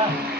Ah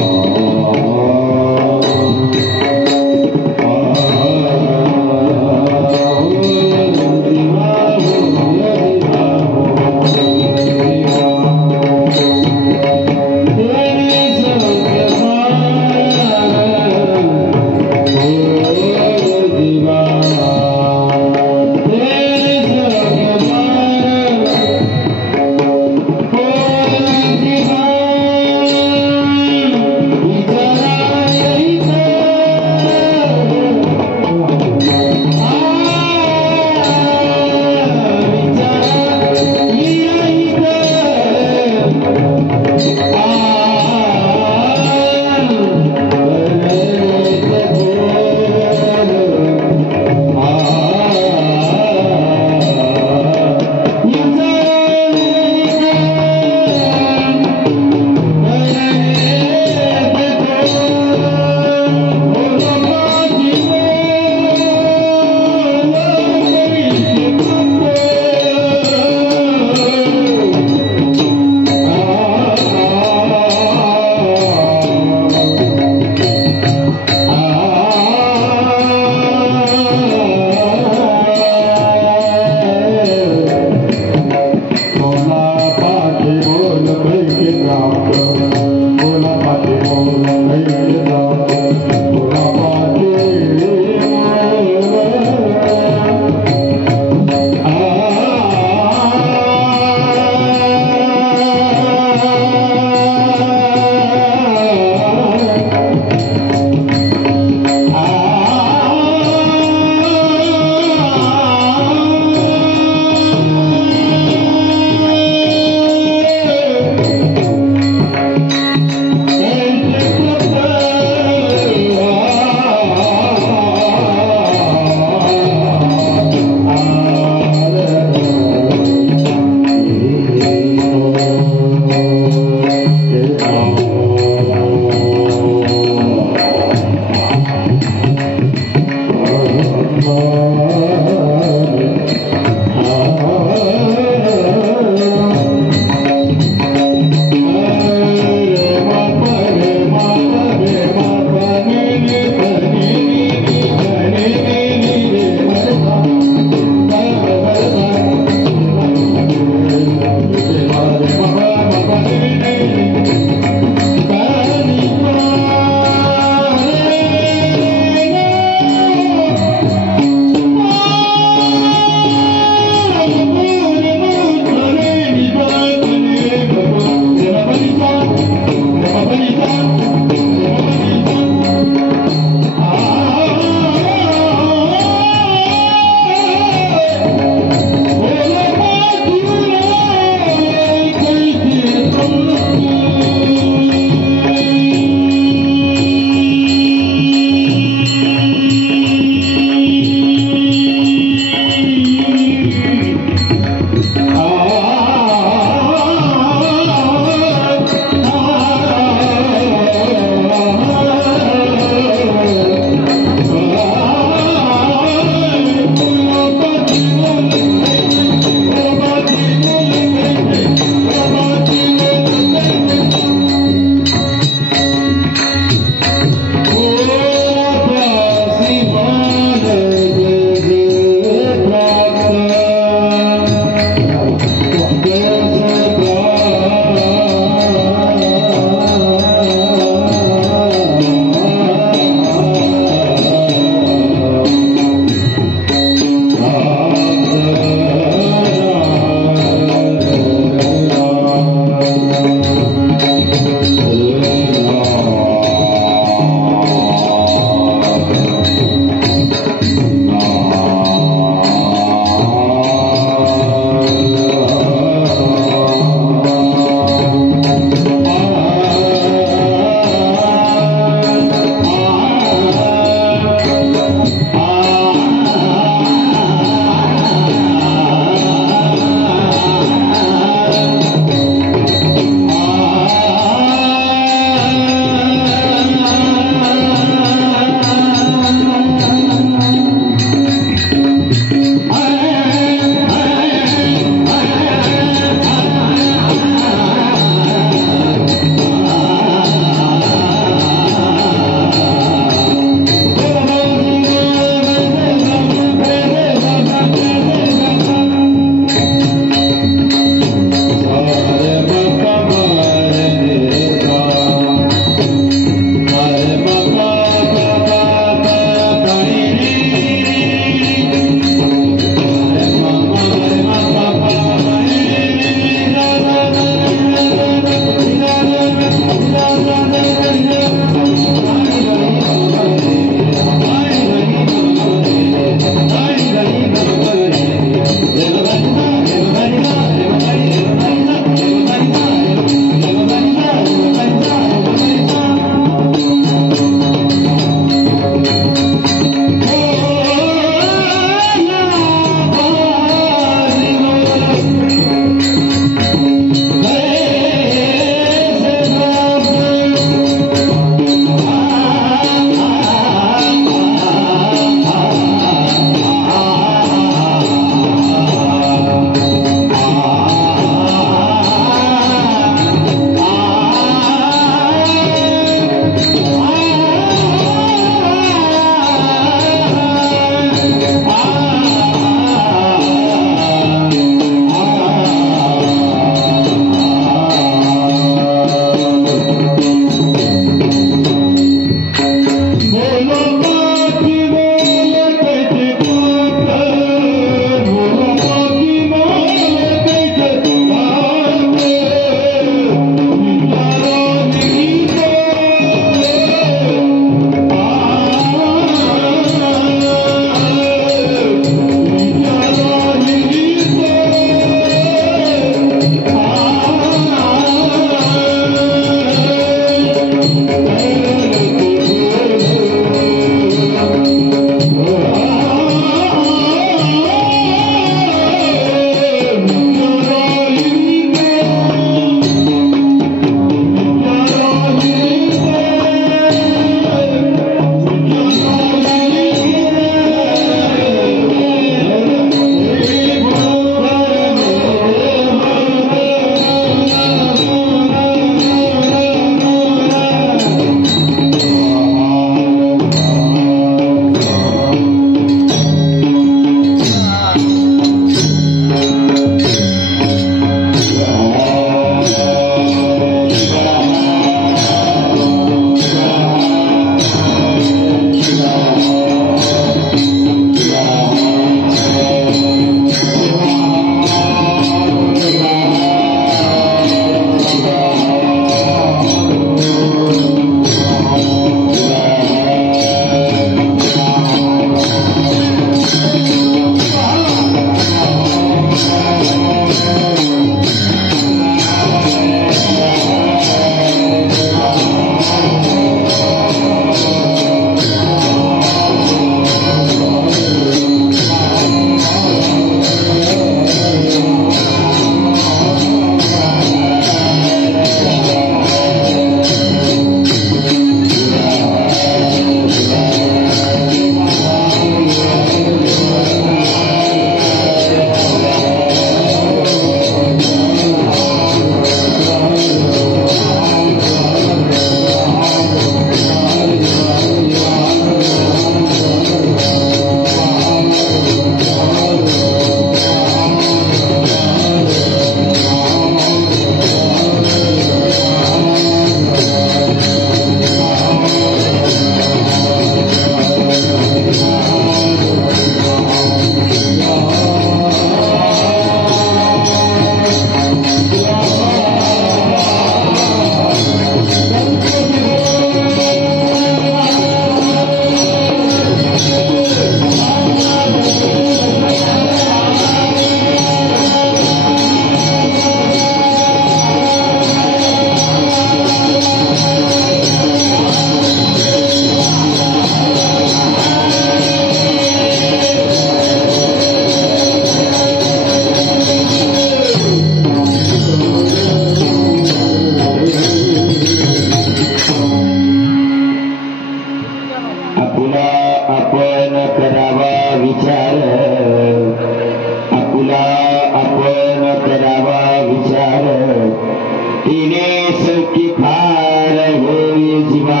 सौखी फार होई जीवा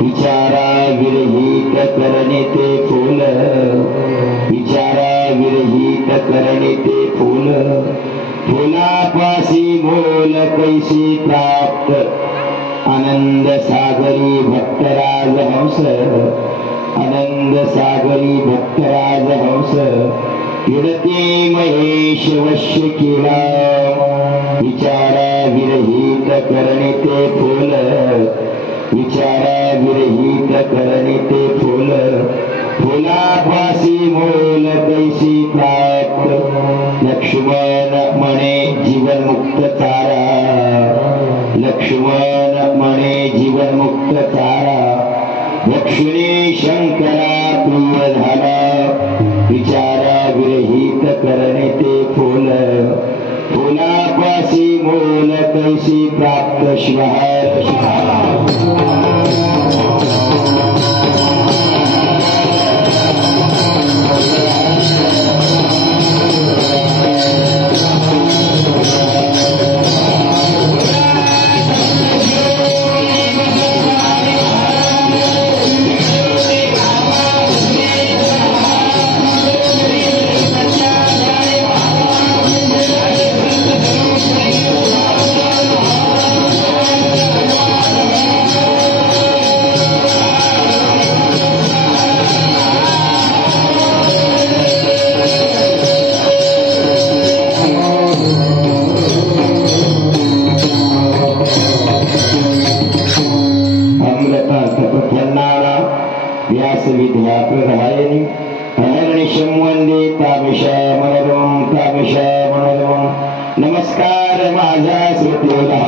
विचारा विरहित करणे ते फूल विचारा विरहित करणे ते फूल फुलापासी मोल कैसी प्राप्त आनंद सागरी भक्तराज हंस आनंद सागरी भक्तराज हंस विरते महेश वश्य केला विचारा विरहित करणे ते फूल विचारा विरहित करणे ते फूल फुलापासी मोल कैसी प्राप्त लक्ष्मण म्हणे जीवन मुक्त तारा लक्ष्मण म्हणे जीवन मुक्त तारा दक्षिणे शंकरा प्रिय झाला विचारा विरहित करणे ते फूल फुलापासी मोल कैसी प्राप्त शिवहर नमस्कार माझा श्रोतेला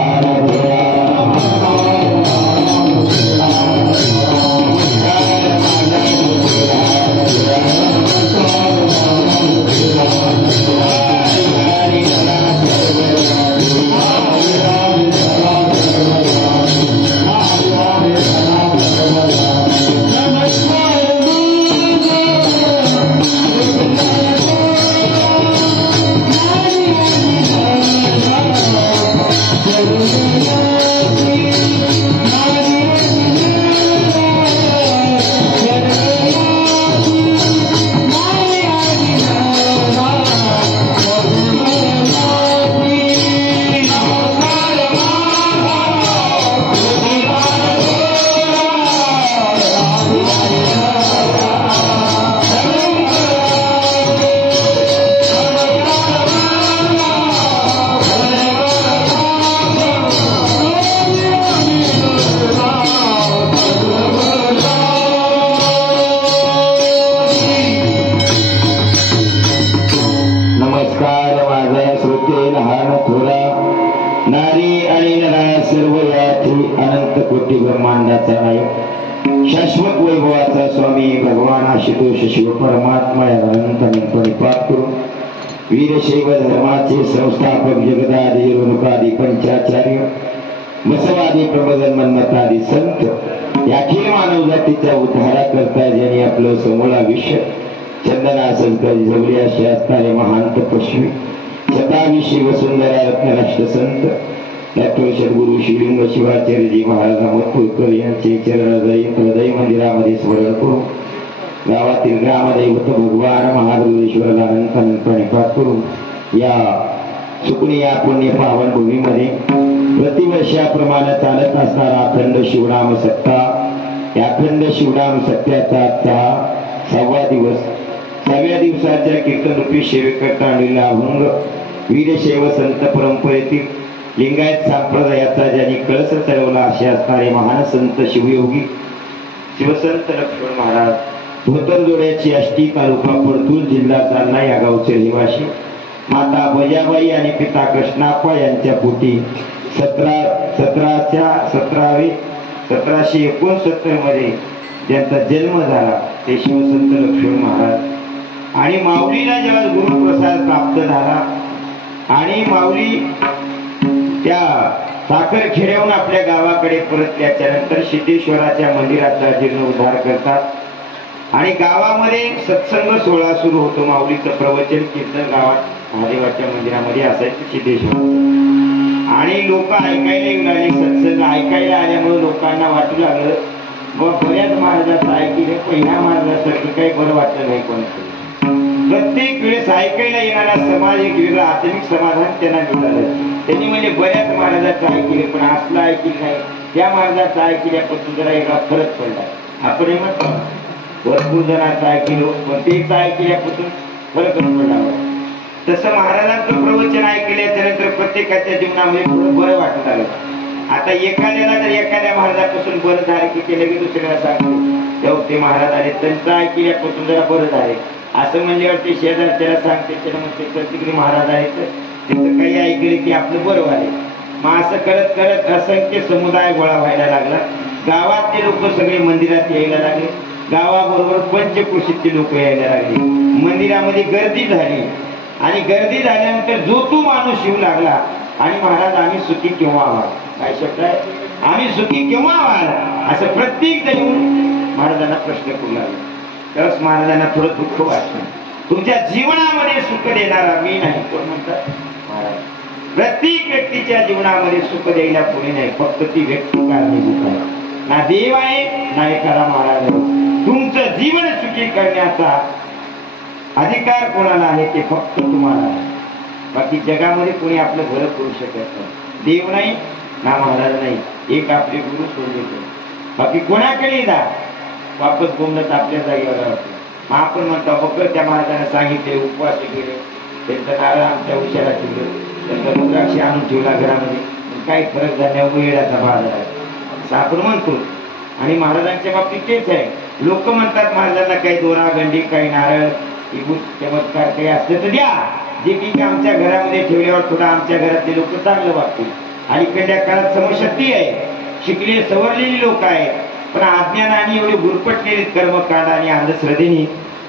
शाश्वत वैभवाचा स्वामी भगवान आशुतोष शिव परमात्मा या अनंतपणे पाठ करून वीरशैव धर्माचे संस्थापक जगदादी रेणुकादी पंचाचार्य बसवादी प्रबोधन मन्मथादी संत या अखिल मानव जातीच्या उद्धारा करता ज्यांनी आपलं समूळ आयुष्य चंदना संस्कारी जवळी असे असणारे महान तपस्वी शताविषी वसुंधरा रत्नराष्ट्र संत डॉक्टर सद्गुरु श्रीलिंग शिवाचार्यजी महाराज अहमदपूरकर यांचे हृदय मंदिरामध्ये स्मरण करून गावातील ग्रामदैवत भगवान महाबळेश्वराला अनंतपणे पाठ करून या सुकणी या पुण्य पावन भूमीमध्ये प्रतिवर्षाप्रमाणे चालत असणारा अखंड शिवनाम सप्ताह या अखंड शिवनाम सप्त्याचा आजचा 6वा दिवस 6व्या दिवसाच्या कीर्तनरूपी सेवेकरता आणलेला अभंग वीरशैव संत परंपरेतील लिंगायत संप्रदायाचा ज्यांनी कळस चढवला असे असणारे महान संत शिवयोगी शिवसंत लक्ष्मण महाराज धोतरजोड्याची आष्टी तालुका परतूर जिल्हा जालना या गावचे रहिवासी माता बजाबाई आणि पिता कृष्णाप्पा यांच्या पोटी 1769 मध्ये ज्यांचा जन्म झाला ते शिवसंत लक्ष्मण महाराज आणि माऊलीला जेव्हा गुरुप्रसाद प्राप्त झाला आणि माऊली त्या साखरखेड्याहून आपल्या गावाकडे परतल्याच्या नंतर सिद्धेश्वराच्या मंदिराचा जीर्णोद्धार करतात आणि गावामध्ये सत्संग सोहळा सुरू होतो. माऊलीचं प्रवचन कीर्तन गावात महादेवाच्या मंदिरामध्ये असायचं सिद्धेश्वर आणि लोक ऐकायला येऊ लागले. सत्संग ऐकायला आल्यामुळे लोकांना वाटू लागलं व बऱ्याच महाराजाचं ऐकले पहिल्या महाराजासारखं काही बरं वाटलं नाही कोणाचं. प्रत्येक वेळेस ऐकायला येणारा समाज एक वेगळं आत्मिक समाधान त्यांना मिळालं. त्यांनी म्हणजे बऱ्याच महाराजाचं ऐकले पण असलं ऐकलं नाही. त्या महाराजाचं ऐकल्यापासून जरा वेगळा फरक पडला. आपण म्हणतो भरपूर जणांचं ऐकलो पण तेच ऐकल्यापासून फरकच पडला. तसं महाराजांचं प्रवचन ऐकल्याच्या नंतर प्रत्येकाच्या जीवनामध्ये थोडं बरं वाटत आलं. आता एखाद्याला जर एखाद्या महाराजापासून बरं झाले की ते लगेच दुसऱ्याला सांगतो तेव्हा ते महाराज आले त्यांचं ऐकल्यापासून जरा बरं झाले असं म्हणल्यावर ते शेजारच्याला सांगते त्याला म्हणते तिकडे महाराज आहेत त्याचं काही ऐकले की आपलं बरं व्हायले. मग असं करत करत असंख्य समुदाय गोळा व्हायला लागला. गावातले लोक सगळे मंदिरात यायला लागले. गावाबरोबर पंचक्रोशीतले लोक यायला लागले. मंदिरामध्ये गर्दी झाली आणि गर्दी झाल्यानंतर जो तो माणूस येऊ लागला आणि महाराज आम्ही सुखी केव्हा व्हाल. काय शब्द आहे आम्ही सुखी केव्हा व्हाल असं प्रत्येक जण येऊन महाराजांना प्रश्न करू लागला. त्यावेळेस महाराजांना थोडं दुःख वाटलं. तुमच्या जीवनामध्ये सुख देणारा मी नाही कोण म्हणतात महाराज. प्रत्येक व्यक्तीच्या जीवनामध्ये सुख द्यायला कोणी नाही फक्त ती व्यक्ती कारणीभूत आहे. ना देव आहे ना एखादा महाराज आहे. तुमचं जीवन सुखी करण्याचा अधिकार कोणाला आहे ते फक्त तुम्हाला आहे. बाकी जगामध्ये कोणी आपलं भलं करू शकत नाही. देव नाही ना महाराज नाही. एक आपले गुरु सोडले बाकी कोणाकडे जा वापस बोलणं आपल्या जागेवर राहतो. मग आपण म्हणतो बघ त्या महाराजांना सांगितले उपवास केले त्यांचं नारळ आमच्या उशाला ठेवलं त्यांचा रुद्राक्ष आणून ठेवला घरामध्ये काही फरक झाल्यावर वेळाचा बाजार आहे असं आपण म्हणतो. आणि महाराजांच्या बाबतीत तेच आहे. लोक म्हणतात महाराजांना काही दोरा गंडी काही नारळ चमत्कार काही असलं तर द्या जे की आमच्या घरामध्ये ठेवल्यावर थोडं आमच्या घरातले लोक चांगलं वागतील. अलीकडल्या काळात समशक्ती आहे शिकले सवरलेली लोक आहेत पण अज्ञानाने एवढे गुरपटलेले कर्मकांड आणि अंधश्रद्धेने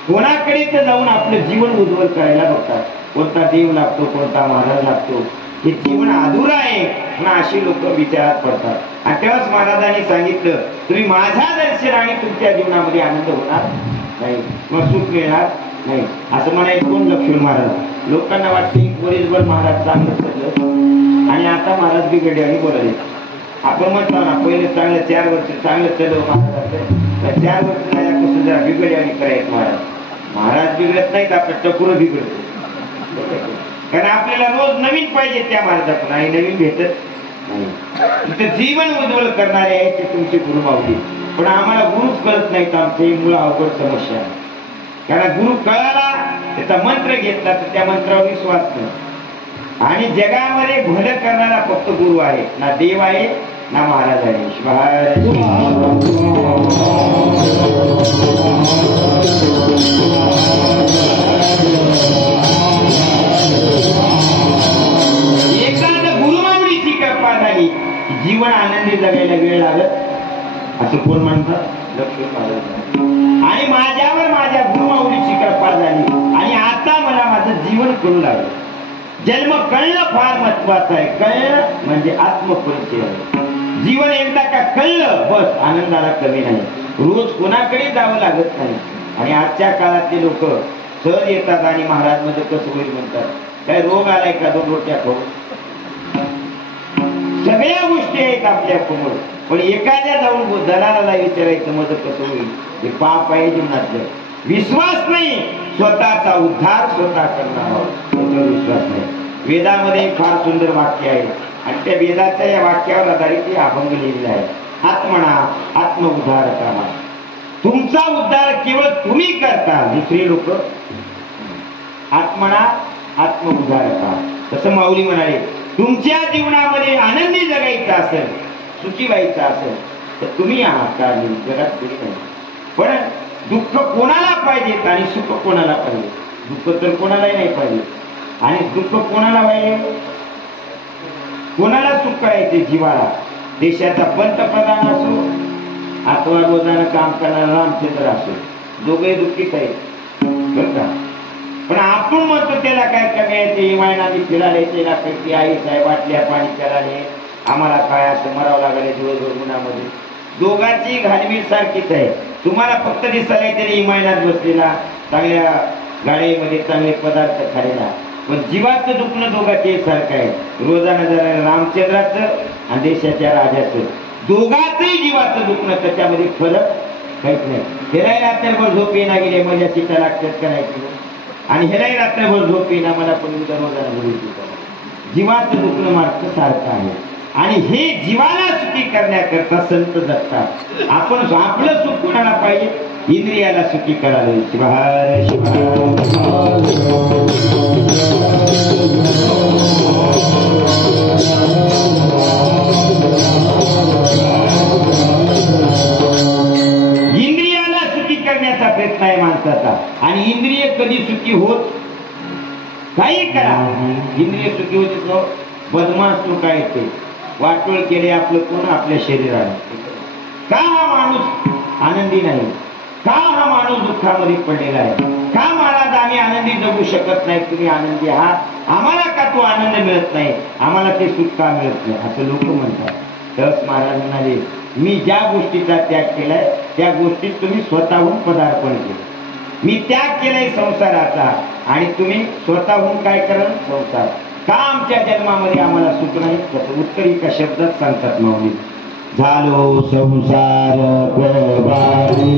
कोणाकडे तर जाऊन आपलं जीवन उज्ज्वल करायला बघतात. कोणता देव लागतो कोणता महाराज लागतो हे जीवन अधुरा आहे पण अशी लोक विचारात पडतात. आणि तेव्हाच महाराजांनी सांगितलं तुम्ही माझ्या दर्शनाने तुमच्या जीवनामध्ये आनंद होणार नाही किंवा सुख मिळणार नाही असं म्हणायचं कोण लक्ष्मण महाराज. लोकांना वाटते बरेचभर महाराज चांगलं चाललं आणि आता महाराज बिघडले आणि बोलायले. आपण म्हणतो ना पहिले चांगलं 4 वर्ष चांगलं चलव महाराज 4 वर्ष झाल्यापासून जरा बिघडले आणि करायचं महाराज. महाराज बिघडत नाहीत आपलं टकुरं बिघडत कारण आपल्याला रोज नवीन पाहिजे त्या महाराजाकडून आणि नवीन भेटत नाही. जीवन उज्ज्वल करणारे आहे ते तुमचे गुरु माऊली पण आम्हाला गुरुच कळत नाहीत. आमची मूळ अवघड समस्या आहे कारण गुरु कळाला त्याचा मंत्र घेतला तर त्या मंत्रावर विश्वास नाही. आणि जगामध्ये भलं करणारा फक्त गुरु आहे ना देव आहे ना महाराज आहे. एखाद गुरुमावळीची कृपा झाली जीवन आनंदी जगायला वेळ लागत असं कोण म्हणतात लक्ष्मण महाराज. आणि माझ्यावर माझ्या गुरुमावळीची कृपा झाली आणि आता मला माझं जीवन करू लागलं. जन्म कळणं फार महत्वाचं आहे. कळणं म्हणजे आत्मपरिचय आहे. जीवन एकदा का कळलं बस आनंदाला कमी नाही. रोज कोणाकडे जावं लागत नाही. आणि आजच्या काळातले लोक सहज येतात आणि महाराज मध्ये कसं होईल म्हणतात. काय रोग आलाय का 2 रोट्या खाऊ सगळ्या गोष्टी आहेत आपल्या समोर पण एखाद्या जाऊन दलालाला विचारायचं मग कसं होईल हे पाप आहे जीवनातलं. विश्वास नाही स्वतःचा उद्धार स्वतः करणार त्याच्यावर विश्वास नाही. वेदामध्ये फार सुंदर वाक्य आहे आणि त्या वेदाच्या या वाक्यावर आधारित अभंग लिहिलेला आहे. आत्मना आत्म उद्धार करा. तुमचा उद्धार केवळ तुम्ही करता दुसरी लोक. आत्मना आत्म उद्धार करा. तसं माऊली म्हणाले तुमच्या जीवनामध्ये आनंदी जगायचं असेल सुखी व्हायचं असेल तर तुम्ही आहात का जगात कोणी नाही. पण दुःख कोणाला पाहिजे आणि सुख कोणाला पाहिजे. दुःख तर कोणालाही नाही पाहिजे आणि दुःख कोणाला पाहिजे कोणाला सुख करायचे जीवाला. देशाचा पंतप्रधान असो अथवा रोजानं काम करणारा रामचंद्र असो दोघे दुःखीच आहेत बरं का. पण आपण म्हणतो त्याला काय कमी आहे ते इमायनाने फिराले त्याला काही आई साहेब वाटल्या पाणी कराले आम्हाला काय असं मरावं लागले दिवसभर उन्हामध्ये. दोघांची घालमीर सारखीच आहे. तुम्हाला फक्त दिसायला तरी इमायनात बसलेला चांगल्या गाडीमध्ये चांगले पदार्थ खायला पण जीवाचं दुखणं दोघांचे सारखं आहे. रोजानं जरा रामचंद्राचं आणि देशाच्या राजाचं दोघांचंही जीवाचं दुखणं, त्याच्यामध्ये फरक काहीच नाही. हेराही रात्रभर झोप येणार गेले माझ्या चिता लागतात करायची, आणि हेराही रात्रभर झोप येणार मला पण उद्या रोजानं बोलू. जीवाचं दुखणं मार्ग सारखं आहे. आणि हे जीवाला सुखी करण्याकरता संत जगतात. आपण आपलं सुख कोणाला पाहिजे? इंद्रियाला सुखी करायला. शिवाय इंद्रियाला सुखी करण्याचा प्रयत्न आहे माणसाचा. आणि इंद्रिय कधी सुखी होत? काही करा इंद्रिय सुखी होते. बदमाश तो काय येते वाटोळ केले आपलं कोण? आपल्या शरीराला. का हा माणूस आनंदी नाही? का हा माणूस दुःखामध्ये पडलेला आहे? का महाराज आम्ही आनंदी जगू शकत नाही? तुम्ही आनंदी आहात, आम्हाला का तो आनंद मिळत नाही? आम्हाला ते सुख का मिळत नाही? असं लोक म्हणतात. तरच महाराज म्हणाले, मी ज्या गोष्टीचा त्याग केलाय त्या गोष्टीत तुम्ही स्वतःहून पदार्पण केलं. मी त्याग केलाय संसाराचा आणि तुम्ही स्वतःहून काय करा? संसार. का आमच्या जन्मामध्ये आम्हाला सुख नाही? त्याचं उत्तर एका शब्दात सांगतात माऊली. झालो संसार कबाडी,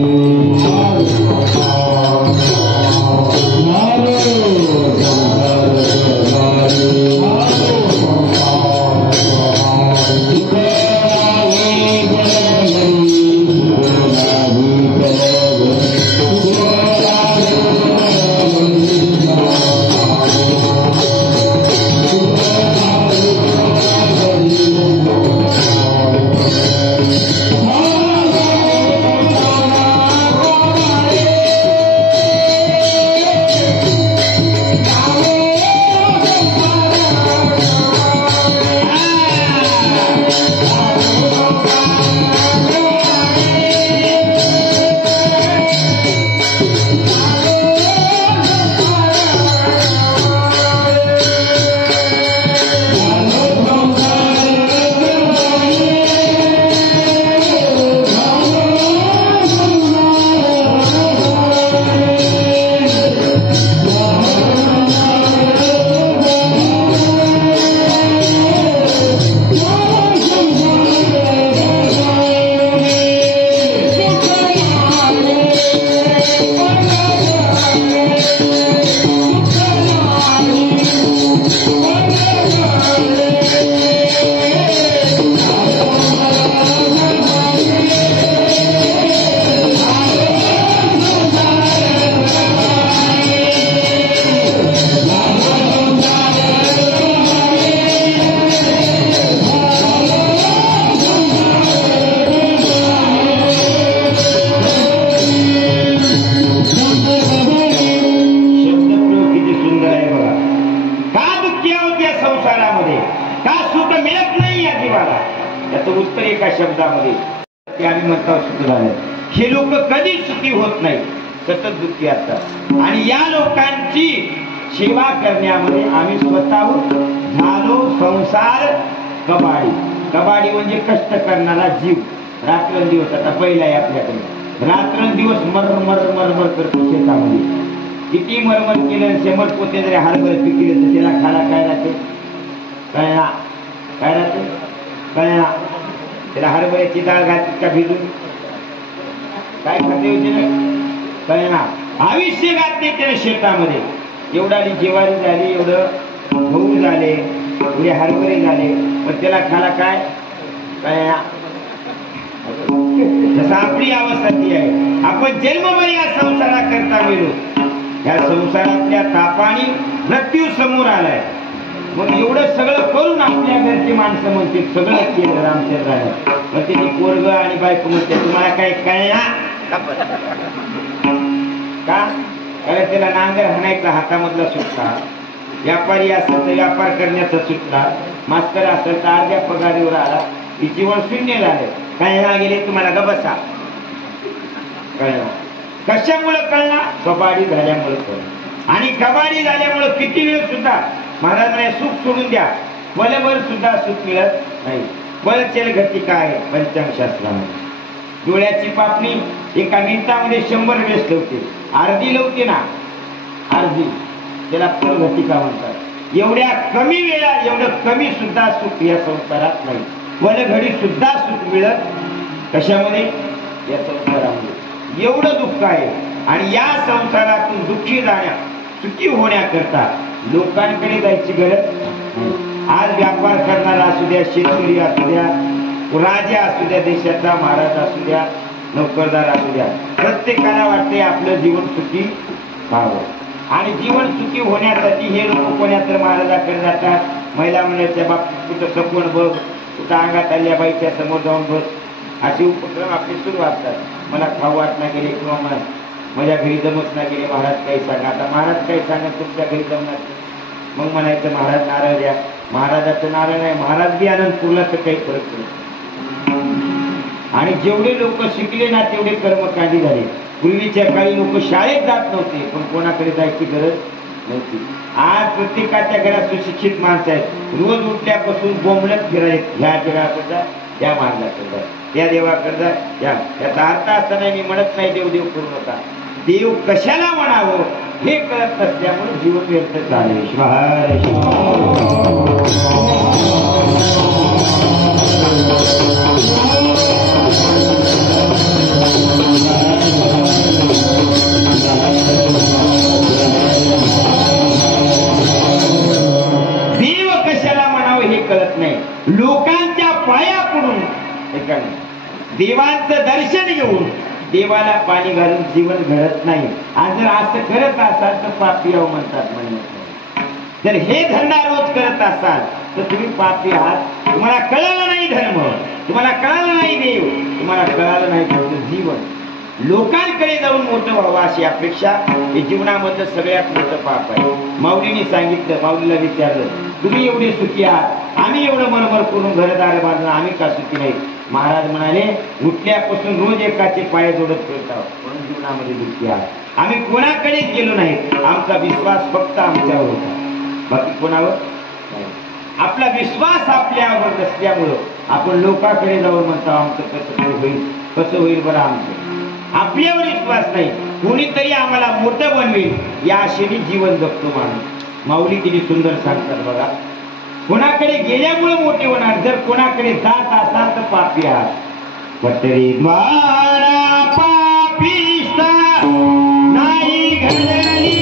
हे लोक कधी सुखी होत नाही, सतत दुःखी असतात. आणि या लोकांची सेवा करण्यामध्ये आम्ही स्वतःहून झालो संसार कबाडी. कबाडी म्हणजे कष्ट करणारा जीव. रात्रंदिवस आता पहिला आहे आपल्याकडे, रात्रंदिवस मर करतो शेतामध्ये. किती मरमर केलं, 100 पोते जरी हरभरे पिकले तर त्याला खाला काय राहते? कळला काय राहते? कळला. त्याला हरभऱ्याची डाळ घातली का भिजून काय खाते होते ना? कळना. आयुष्य घातले त्याने शेतामध्ये. एवढा ज्वारी झाली, एवढं गहू झाले, एवढे हरभरे झाले, पण त्याला खाला काय? कळना. जसं आपली अवस्था ती आहे. आपण जन्मभर या संसाराकरता गेलो, या संसारातल्या तापाने मृत्यू समोर आलाय. मग एवढं सगळं करून आपल्या घरची माणसं म्हणते सगळं केलं रामचंद्राने, मग त्याची पोरग आणि बायको म्हणते तुम्हाला काय कळना का? कारण त्याला नांगर हाणायचा हातामधला सुटला, व्यापारी असेल तर व्यापार करण्याचा सुटला, मास्तर असेल तर अर्ध्या पगारीवर आला, ही जीवन शून्य झाले. कळना गेले तुम्हाला ग बसा. कळना कशामुळे कळना? कबाडी झाल्यामुळे कळना. आणि कबाडी झाल्यामुळे किती वेळ सुद्धा महाराजांना सुख सोडून द्या, बलभर सुद्धा सुख मिळत नाही. बलचेल गती काय? पंचांगशास्त्रामध्ये डोळ्याची पापणी एका मिनिटामध्ये 100 वेळेस लवते. अर्धी लवते ना, अर्धी, त्याला फलघटिका म्हणतात. एवढ्या कमी वेळात एवढं कमी सुद्धा सुख या संसारात नाही. वनघडी सुद्धा सुख मिळत कशामध्ये? या संसारामध्ये. एवढं दुःख आहे. आणि या संसारातून दुःखी जाण्या सुखी होण्याकरता लोकांकडे जायची गरज नाही. आज व्यापार करणारा असू द्या, शेतकरी असू द्या, राजा असू द्या, देशाचा महाराज असू द्या, नोकरदार असू द्या, प्रत्येकाला वाटते आपलं जीवन सुखी व्हावं. आणि जीवन सुखी होण्यासाठी हे लोक कोण्या तर महाराजाकडे जातात. महिला मंडळाच्या बाबतीत कुठं सपवून बघ, कुठं अंगात आल्या बाईच्या समोर जाऊन बघ, असे उपक्रम आपले सुरू असतात. मला खाऊ वाटना गेले किंवा माझ्या घरी जमत ना गेले, महाराज काही सांगा. आता महाराज काही सांगा तुमच्या घरी जमणार, मग म्हणायचं महाराज नारळ द्या. महाराजाचं नारळ नाही, महाराज बी आनंदपूरला तर काही फरक पडत. आणि जेवढे लोक शिकले ना तेवढे कर्मकांडी झाले. पूर्वीच्या काही लोक शाळेत जात नव्हते, पण कोणाकडे जायची गरज नव्हती. आज प्रत्येकाच्या घरात सुशिक्षित माणसं आहेत. रोज उठल्यापासून बोंबलत फिरायत, ह्या जगाकडे जा, त्या महाराजाकडे जा, त्या देवाकडे जा. याचा अर्थ असा नाही, मी म्हणत नाही देव देव करू नका. देव कशाला म्हणावं हे कळत नसल्यामुळे जीवन व्यर्थ झाले. देव कशाला म्हणावं हे कळत नाही. लोकांच्या पाया पडून देवांचं दर्शन घेऊन देवाला पाणी घालून जीवन घडत नाही. आणि जर असं करत असाल तर पापी आहो म्हणतात. जर हे धंदा रोज करत असाल तर तुम्ही पापी आहात. तुम्हाला कळालं नाही धर्म, तुम्हाला कळालं नाही देव, तुम्हाला कळालं नाही तुमचं जीवन. लोकांकडे जाऊन मोठं व्हावं अशी अपेक्षा हे जीवनामधलं सगळ्यात मोठं पाप आहे. माऊलीने सांगितलं, माऊलीला विचारलं, तुम्ही एवढे सुखी आहात, आम्ही एवढं मरमर करून घरदार बांधून आम्ही का सुखी नाही? महाराज म्हणाले, उठल्यापासून रोज एकाचे पाय जोडत फिरत आहोत म्हणून जीवनामध्ये दुःखी आहात. आम्ही कोणाकडेच गेलो नाही. आमचा विश्वास फक्त आमच्यावर होता, बाकी कोणावर नाही. आपला विश्वास आपल्यावर नसल्यामुळं आपण लोकांकडे जाऊन म्हणतो आमचं कसं होईल, कसं होईल बरं आमचं. आपल्यावर विश्वास नाही. कोणीतरी आम्हाला मोठं बनवेल या आशेने जीवन जगतो माणूस. माऊली किती सुंदर सांगतात बघा. कोणाकडे गेल्यामुळे मोठे होणार, जर कोणाकडे जात असाल तर पापी आहात. पटरी द्वारा पापिष्टा नाही घडली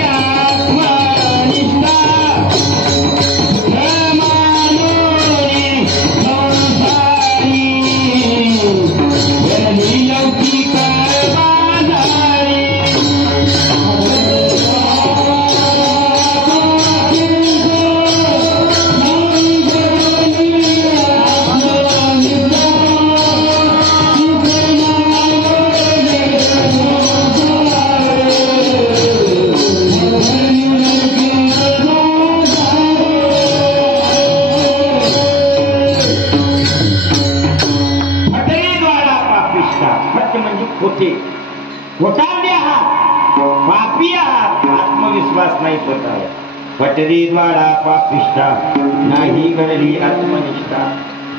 आत्मनिष्ठा, खोटारडे आहात, पापी आहात, आत्मविश्वास नाही स्वतःवर. पटरी द्वारा पापिष्ठा नाही घडली आत्मनिष्ठा.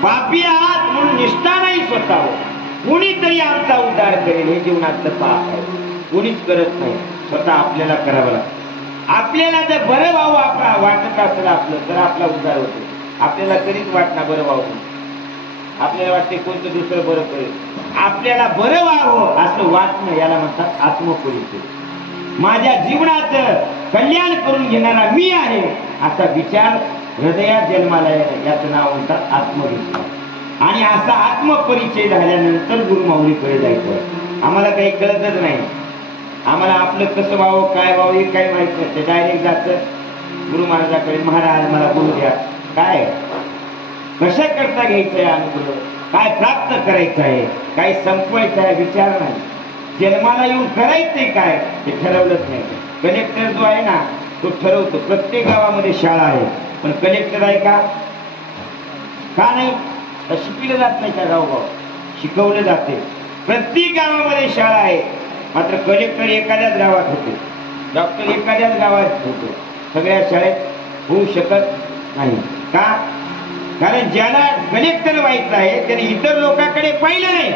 पापी आहात म्हणून निष्ठा नाही स्वतःवर. कुणीतरी आमचा उद्धार करेल हे जीवनातलं पाप आहे. कुणीच करत नाही, स्वतः आपल्याला करावं लागतं. आपल्याला जर बरं व्हावं वाटत असेल आपलं तर आपला उद्धार होतो. आपल्याला कधीच वाटणार बरं व्हावं, आपल्याला वाटते कोणतं दुसरं बरं करेल. आपल्याला बरं व्हावं असं वाटणं याला म्हणतात आत्मपरिचय. माझ्या जीवनाचं कल्याण करून घेणारा मी आहे असा विचार हृदयात जन्माला येणं याचं नाव म्हणतात आत्मविश्वास. आणि असा आत्मपरिचय झाल्यानंतर गुरुमाऊलीकडे जायचं. आम्हाला काही कळतच नाही. आम्हाला आपलं कसं व्हावं काय व्हावं हे काही माहित नसते. डायरेक्ट जायचं गुरु महाराजाकडे, महाराज मला बोलू द्या, काय कशा करता घ्यायचंय अनुभव, काय प्राप्त करायचं आहे, काय संपवायचं आहे विचार नाही. जन्माला येऊन करायचंय काय ते ठरवलंच नाही. कलेक्टर जो आहे ना तो ठरवतो. प्रत्येक गावामध्ये शाळा आहे, पण कलेक्टर आहे का नाही? शिकवलं जात नाही का? गावगाव शिकवलं जाते. प्रत्येक गावामध्ये शाळा आहे, मात्र कलेक्टर एखाद्याच गावात होते, डॉक्टर एखाद्याच गावात होतो. सगळ्या शाळेत होऊ शकत नाही. का? कारण ज्याला कलेक्टर व्हायचं आहे त्याने इतर लोकांकडे पाहिलं नाही,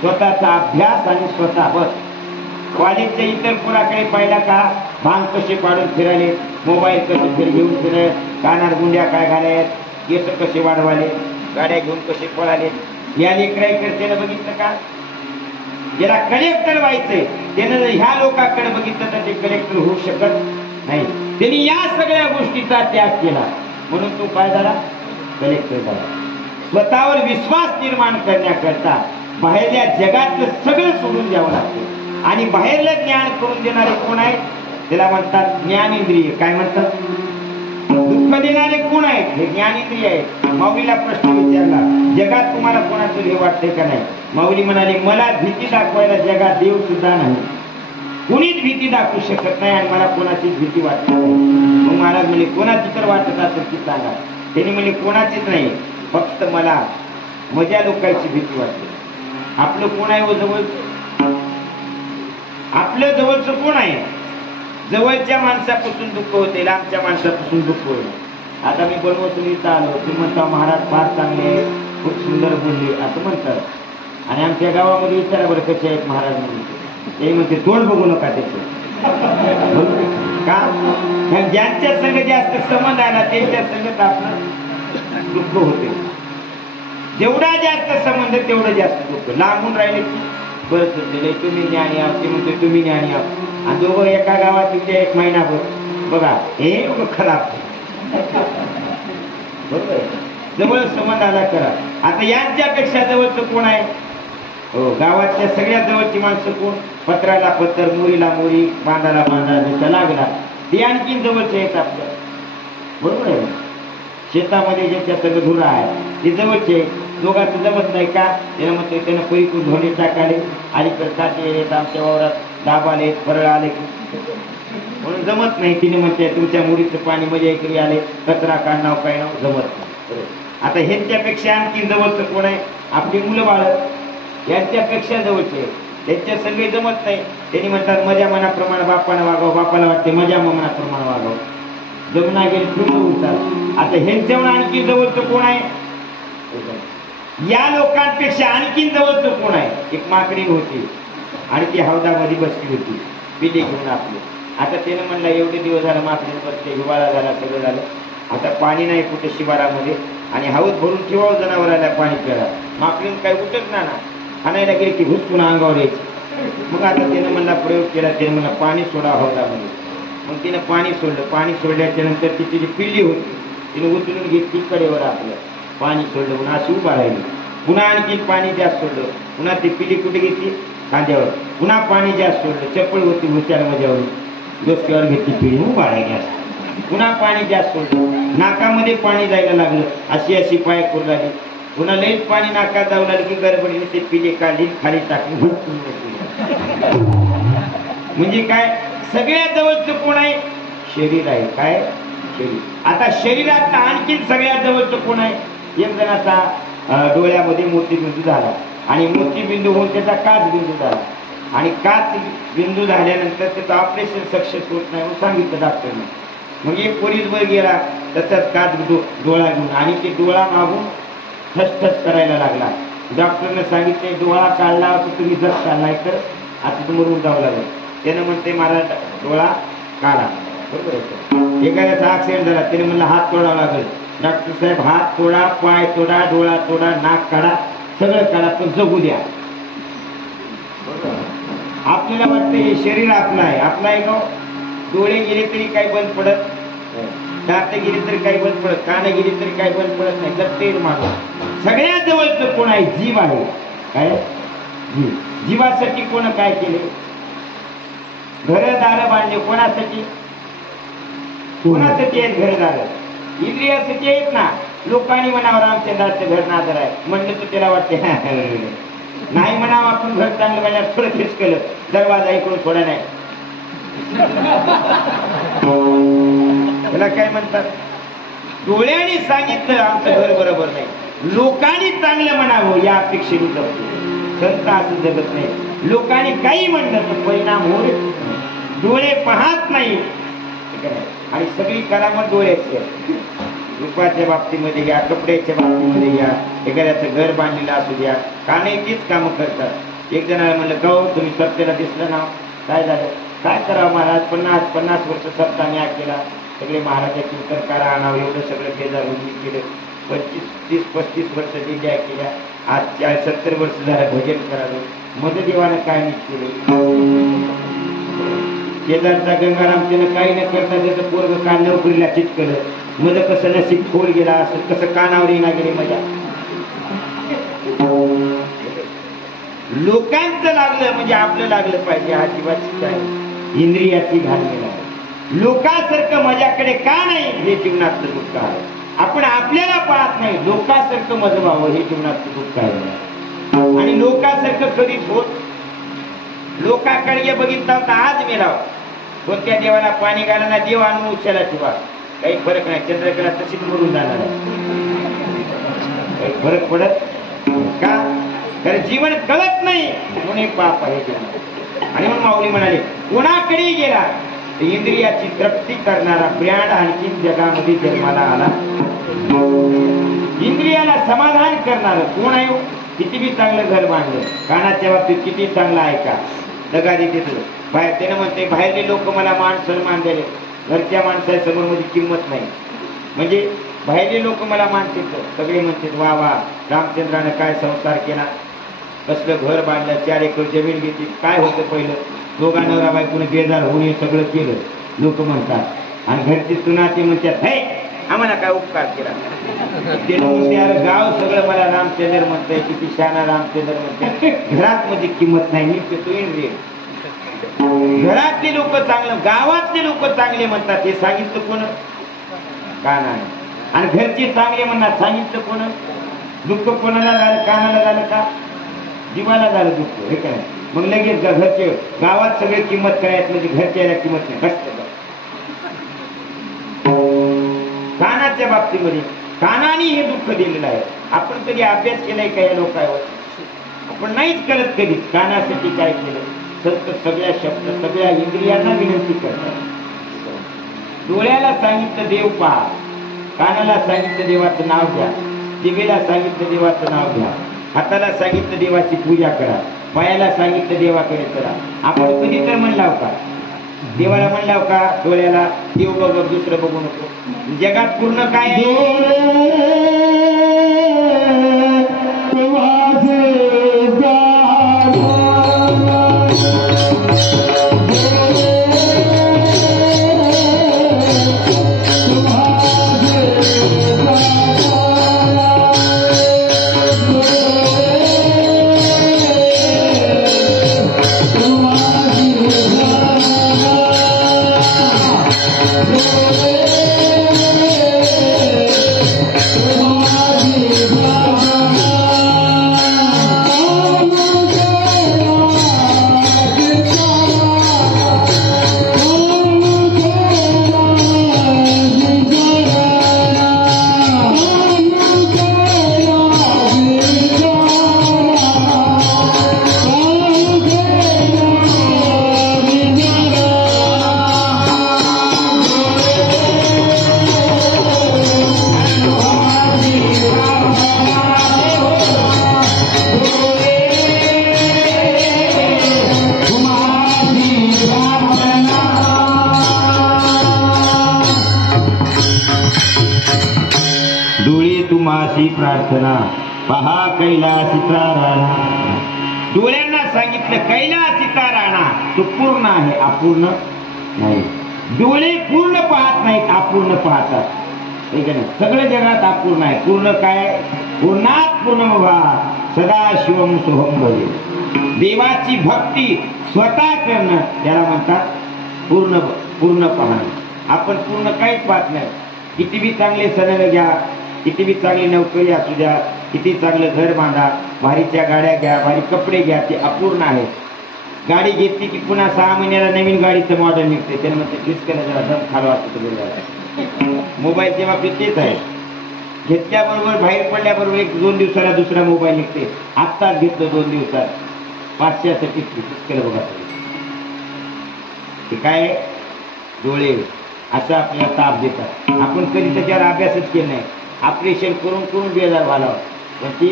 स्वतःचा अभ्यास आणि स्वतः बस. कॉलेजच्या इतर कोणाकडे पाहिला का? भांग कसे पाडून फिराले, मोबाईल कसे घेऊन फिराले, कानार गुंड्या काय घालायत, केस कसे वाढवाले, गाड्या घेऊन कसे पळाले. या लेकराईकडे त्यानं बघितलं का? ज्याला कलेक्टर व्हायचंय त्यानं जर ह्या लोकांकडे बघितलं तर ते कलेक्टर होऊ शकत नाही. त्यांनी या सगळ्या गोष्टीचा त्याग केला म्हणून तो काय झाला? कलेक्टर झाला. स्वतःवर विश्वास निर्माण करण्याकरता बाहेरल्या जगातलं सगळं सोडून द्यावं लागतं. आणि बाहेरलं ज्ञान करून देणारे कोण आहे? त्याला म्हणतात ज्ञानेंद्रिय. काय म्हणतात? दुःख देणारे कोण आहेत? हे ज्ञानेंद्रिय आहेत. माऊलीला प्रश्न विचारला, जगात तुम्हाला कोणाचं हे वाटतंय का नाही? माऊली म्हणाले, मला भीती दाखवायला जगात देव सुद्धा नाही, कुणीच भीती दाखवू शकत नाही आणि मला कोणाचीच भीती वाटत नाही. मग महाराज म्हणले, कोणाची तर वाटत असेल ती सांगा. त्यांनी म्हणले, कोणाचीच नाही, फक्त मला माझ्या लोकांची भीती वाटते. आपलं कोण आहे? जवळ आपलं जवळचं कोण आहे? जवळच्या माणसापासून दुःख होते, लांबच्या माणसापासून दुःख होईल. आता मी बनवतून इथं आलो, तुम्ही म्हणता महाराज फार चांगले, खूप सुंदर बोलले असं म्हणतात. आणि आमच्या गावामध्ये विचारा बरं कसे आहेत महाराज म्हणून. ते म्हणते तोंड बघू नका त्याचे. का? ज्यांच्या संग जास्त संबंध आला त्यांच्या संगत आपलं दुःख होते. जेवढा जास्त संबंध तेवढं जास्त दुःख. लांबून राहिले की बरंच होते, तुम्ही ज्ञानी आहोत, ते म्हणते तुम्ही ज्ञानी आहोत. आणि दोघं एका गावात तिथे एक महिनाभर बघा हे खराब. बरोबर, जवळ संबंध आला करा. आता यांच्यापेक्षा जवळचं कोण आहे? हो, गावातल्या सगळ्यात जवळची माणसं कोण? पत्राला पत्र, मोरीला मोरी, बांधाला बांधा, जसा लागला ते आणखी जवळचे आहेत आपल्या. बरोबर आहे. शेतामध्ये ज्याच्या सगळं धुरा आहे ते जवळचे. दोघांचं जमत नाही का? त्याला म्हणतो त्यानं पैकून धोणे टाकाले, अलीकडे काटे येत, आमच्या वावरात डाब आले, फरळ आले म्हणून जमत नाही. तिने म्हणते तुमच्या मुलीचं पाणी मजा इकडे आले, कचरा काढणार काय नाव जमत नाही. आता ह्यांच्यापेक्षा आणखी जवळचं कोण आहे? आपली मुलं बाळ. यांच्यापेक्षा जवळचे, त्यांच्या सगळे जमत नाही. त्यांनी म्हणतात माझ्या मनाप्रमाणे बापानं वागावं, बापाला वाटते माझ्या मनाप्रमाणे वागावं, जमुना गेली तुझं उचल. आता ह्यांच्यावर आणखी जवळचं कोण आहे? या लोकांपेक्षा आणखीन जवळचं कोण आहे? एक माकडी होती आणि ती हौदामध्ये बसली होती पिली घेऊन आपली. आता त्यानं म्हणलं एवढे दिवस झालं माकडीने बसले, हिवाळा झाला, सगळं झालं, आता पाणी नाही कुठे शिवारामध्ये आणि हौद भरून ठेवावं जनावराला पाणी प्यायला. माकडीने काही उठत ना आणायला गेली की हुसकून अंगावर यायची. मग आता त्यानं म्हणला प्रयोग केला, त्यानं म्हणला पाणी सोडा हौदामध्ये. मग तिनं पाणी सोडलं. पाणी सोडल्याच्या नंतर तिची जी पिल्ली होती तिने उचलून घेतली कडेवर आपलं, पाणी सोडलं म्हणून अशी उभा राहिली. पुन्हा आणखी पाणी जास्त सोडलं, पुन्हा ती पिल्ली कुठे घेतली? खांद्यावर. पुन्हा पाणी जास्त सोडलं, चप्पल होती हुशार मजावरून डोसक्यावर घेतली पिढी उभा राहिली. पुन्हा पाणी जास्त सोडलं, नाकामध्ये पाणी जायला लागलं, अशी अशी पाय करू लागली. पुन्हा लईच पाणी नाकात जाऊ लागलं की गडबडीने ते पिढी काढली, खाली टाकली. म्हणजे काय? सगळ्यात जवळचं कोण आहे? शरीर आहे. काय? शरीर. आता शरीरात आणखीन सगळ्यात जवळचं कोण आहे? एक जणाचा डोळ्यामध्ये मोतीबिंदू झाला आणि मोतीबिंदू होऊन त्याचा काच बिंदू झाला आणि काच बिंदू झाल्यानंतर त्याचं ऑपरेशन सक्सेस होत नाही म्हणून सांगितलं डॉक्टरने. मग एक पोलीसवर गेला तसंच काच डोळा घेऊन आणि ते डोळा मागून ठसठस करायला लागला. डॉक्टरने सांगितले डोळा काढला तर तुम्ही जग काढलाय तर आता तुम्ही मरून जावं लागेल. त्यानं म्हणते मला डोळा काढा. बरोबर आहे. एखाद्याचा ऍक्सिडेंट झाला त्याने म्हणलं हात तोडावा लागेल. डॉक्टर साहेब हात तोडा, पाय तोडा, डोळा तोडा, नाक काढा, सगळं काढा पण जगू द्या. आपल्याला वाटतं हे शरीर आपलं आहे. आपलं आहे का? डोळे गेले तरी काही बंद पडत, दात गेली तरी काही बंद पडत, कान गेली तरी काही बंद पडत नाही. तर ते माणूस सगळ्यात जवळचं कोण आहे? जीव आहे. काय? जीव. जीवासाठी कोण काय केले? घरदार बांधले. कोणासाठी? कोणासाठी आहेत घरदार? इंद्रियासाठी आहेत ना. लोकांनी म्हणावं रामचंद्राचं घर नादर आहे म्हणलं तर त्याला वाटते नाही म्हणावं आपण घर चांगलं पाहिजे थोडं फेस केलं दरवाजा इकडून थोडा नाही. त्याला काय म्हणतात? डोळ्याने सांगितलं आमचं घर बरोबर नाही, लोकांनी चांगलं म्हणावं या अपेक्षेने जगतो. संत असं जगत नाही. लोकांनी काही म्हणलं तर परिणाम होईल. डोळे पाहत नाही आणि सगळी करामत डोळ्याची. रूपाच्या बाबतीमध्ये घ्या, कपड्याच्या बाबतीमध्ये घ्या, एखाद्याचं घर बांधलेलं असू द्या, का नाही तीच कामं करतात. एक जणाला म्हणलं का तुम्ही सत्याला दिसलं ना काय झालं? काय करावं महाराज, 50 वर्ष सत्ता न्याय केला, सगळे महाराजा कीर्तनकार आणावं एवढं सगळं बेजारुंदी केलं, 25-30-35 वर्ष दिंड्या केल्या, आज 70 वर्ष झालं भजन करावं, मददेवानं काय नाही केलं. शेजारचा गंगाराम त्यानं काही न करता त्याचं पोरग का नोकरीला चिटकलं, मग कसं नशीब खोल गेला असं, कसं कानावर येणार गेली मजा. लोकांचं लागलं म्हणजे आपलं लागलं पाहिजे, हा जीवाची काय इंद्रियाची घाललेला आहे. लोकांसारखं माझ्याकडे का नाही हे जीवनातलं दुःख आहे. आपण आपल्याला पाहत नाही, लोकांसारखं मज व्हावं हे जीवनातलं दुःख आहे. आणि लोकांसारखं कधीच होत, लोकांकडे बघितलं होता आज मेलाव, कोणत्या देवाला पाणी घाला ना, देव आणून उशाला ठेवा, काही फरक नाही, चंद्रकला तशीच मरून जाणार आहे, काही फरक पडत का, कारण जीवन कळत नाही म्हणून एक पाप आहे जीवन. आणि म्हणून माऊली म्हणाले, कोणाकडे गेला इंद्रियाची तृप्ती करणारा ब्रँड आणखी जगामध्ये जन्माला आला. इंद्रियाला समाधान करणार कोण आहे? किती बी चांगलं घर बांधलं, कानाच्या बाबतीत किती चांगलं ऐका, दगारी देतो बाहेर, त्यानं म्हणते बाहेरले लोक मला मान सन्मान दिले, घरच्या माणसासमोर मध्ये किंमत नाही. म्हणजे बाहेरले लोक मला मान देतो, सगळे म्हणतात वा वा रामचंद्रानं काय संसार केला, कसलं घर बांधलं, 4 एकर जमीन घेतली, काय होतं पहिलं, दोघा नवरा बायकोने बेजार होऊन हे सगळं केलं लोक म्हणतात. आणि घरची सुना ते म्हणतात हे आम्हाला काय उपकार केला, ते म्हणते गाव सगळं मला रामचंद्र म्हणतंय, किती शाना रामचंद्र म्हणते, घरात मध्ये किंमत नाही. मी तो इंद्रिय, घरातले लोक चांगलं, गावातले लोक चांगले म्हणतात, हे सांगितलं कोण? कानाने. आणि घरचे चांगले म्हणतात, सांगितलं कोण? दुःख कोणाला झालं? कानाला झालं का जीवाला झालं दुःख, हे काय? मग लगेच घरचे गावात सगळे किंमत करायचं म्हणजे घरच्याला किंमत नाही. कष्ट कानाच्या बाबतीमध्ये कानाने हे दुःख दिलेलं आहे. आपण कधी अभ्यास केलाय का या लोकांवर? आपण नाहीच करत कधीच. कानासाठी काय केलं? सगळ्या शब्द सगळ्या इंद्रियांना विनंती करतात. डोळ्याला सांगितलं देव पहा, कानाला सांगितलं देवाचं नाव घ्या, जिभेला सांगितलं देवाचं नाव घ्या, हाताला सांगितलं देवाची पूजा करा, पायाला सांगितलं देवाकडे करा. आपण कधी तर म्हणलाव का देवाला? म्हणलाव का डोळ्याला देव बघ दुसरं बघू नको? जगात पूर्ण काय आहे? प्रार्थना पहा कैलासीचा राणा. डोळ्यांना सांगितलं कैलासीचा राणा तो पूर्ण आहे, अपूर्ण नाही. डोळे पूर्ण पाहत नाहीत, अपूर्ण पाहतात. ठीक आहे ना? सगळं जगात अपूर्ण आहे. पूर्ण काय? पूर्णात पूर्ण व्हा सदा शिवम सोहम भजे. देवाची भक्ती स्वतः करणं त्याला म्हणतात पूर्ण पूर्ण पाहणं. आपण पूर्ण काहीच पाहत नाही. किती बी चांगले सण घ्या, किती बी चांगली नोकरी असू द्या, किती चांगलं घर बांधा, भारीच्या गाड्या घ्या, भारी कपडे घ्या, ते अपूर्ण आहे. गाडी घेतली की पुन्हा 6 महिन्याला नवीन गाडीचं मॉडेल निघते, त्याने म्हणते डिस्कला जरा दम खालो असतो बरोबर. मोबाईलच्या बाबतीत तेच आहे. घेतल्याबरोबर बाहेर पडल्याबरोबर 1-2 दिवसाला दुसरा मोबाईल निघते. आत्ताच घेतलं 2 दिवसात 500साठी डिस्कला बघा. ते काय? डोळे असं आपल्याला ताप देतात. आपण कधी त्याच्यावर अभ्यासच केला नाही. ऑपरेशन करून करून बेजार व्हायला, पण ती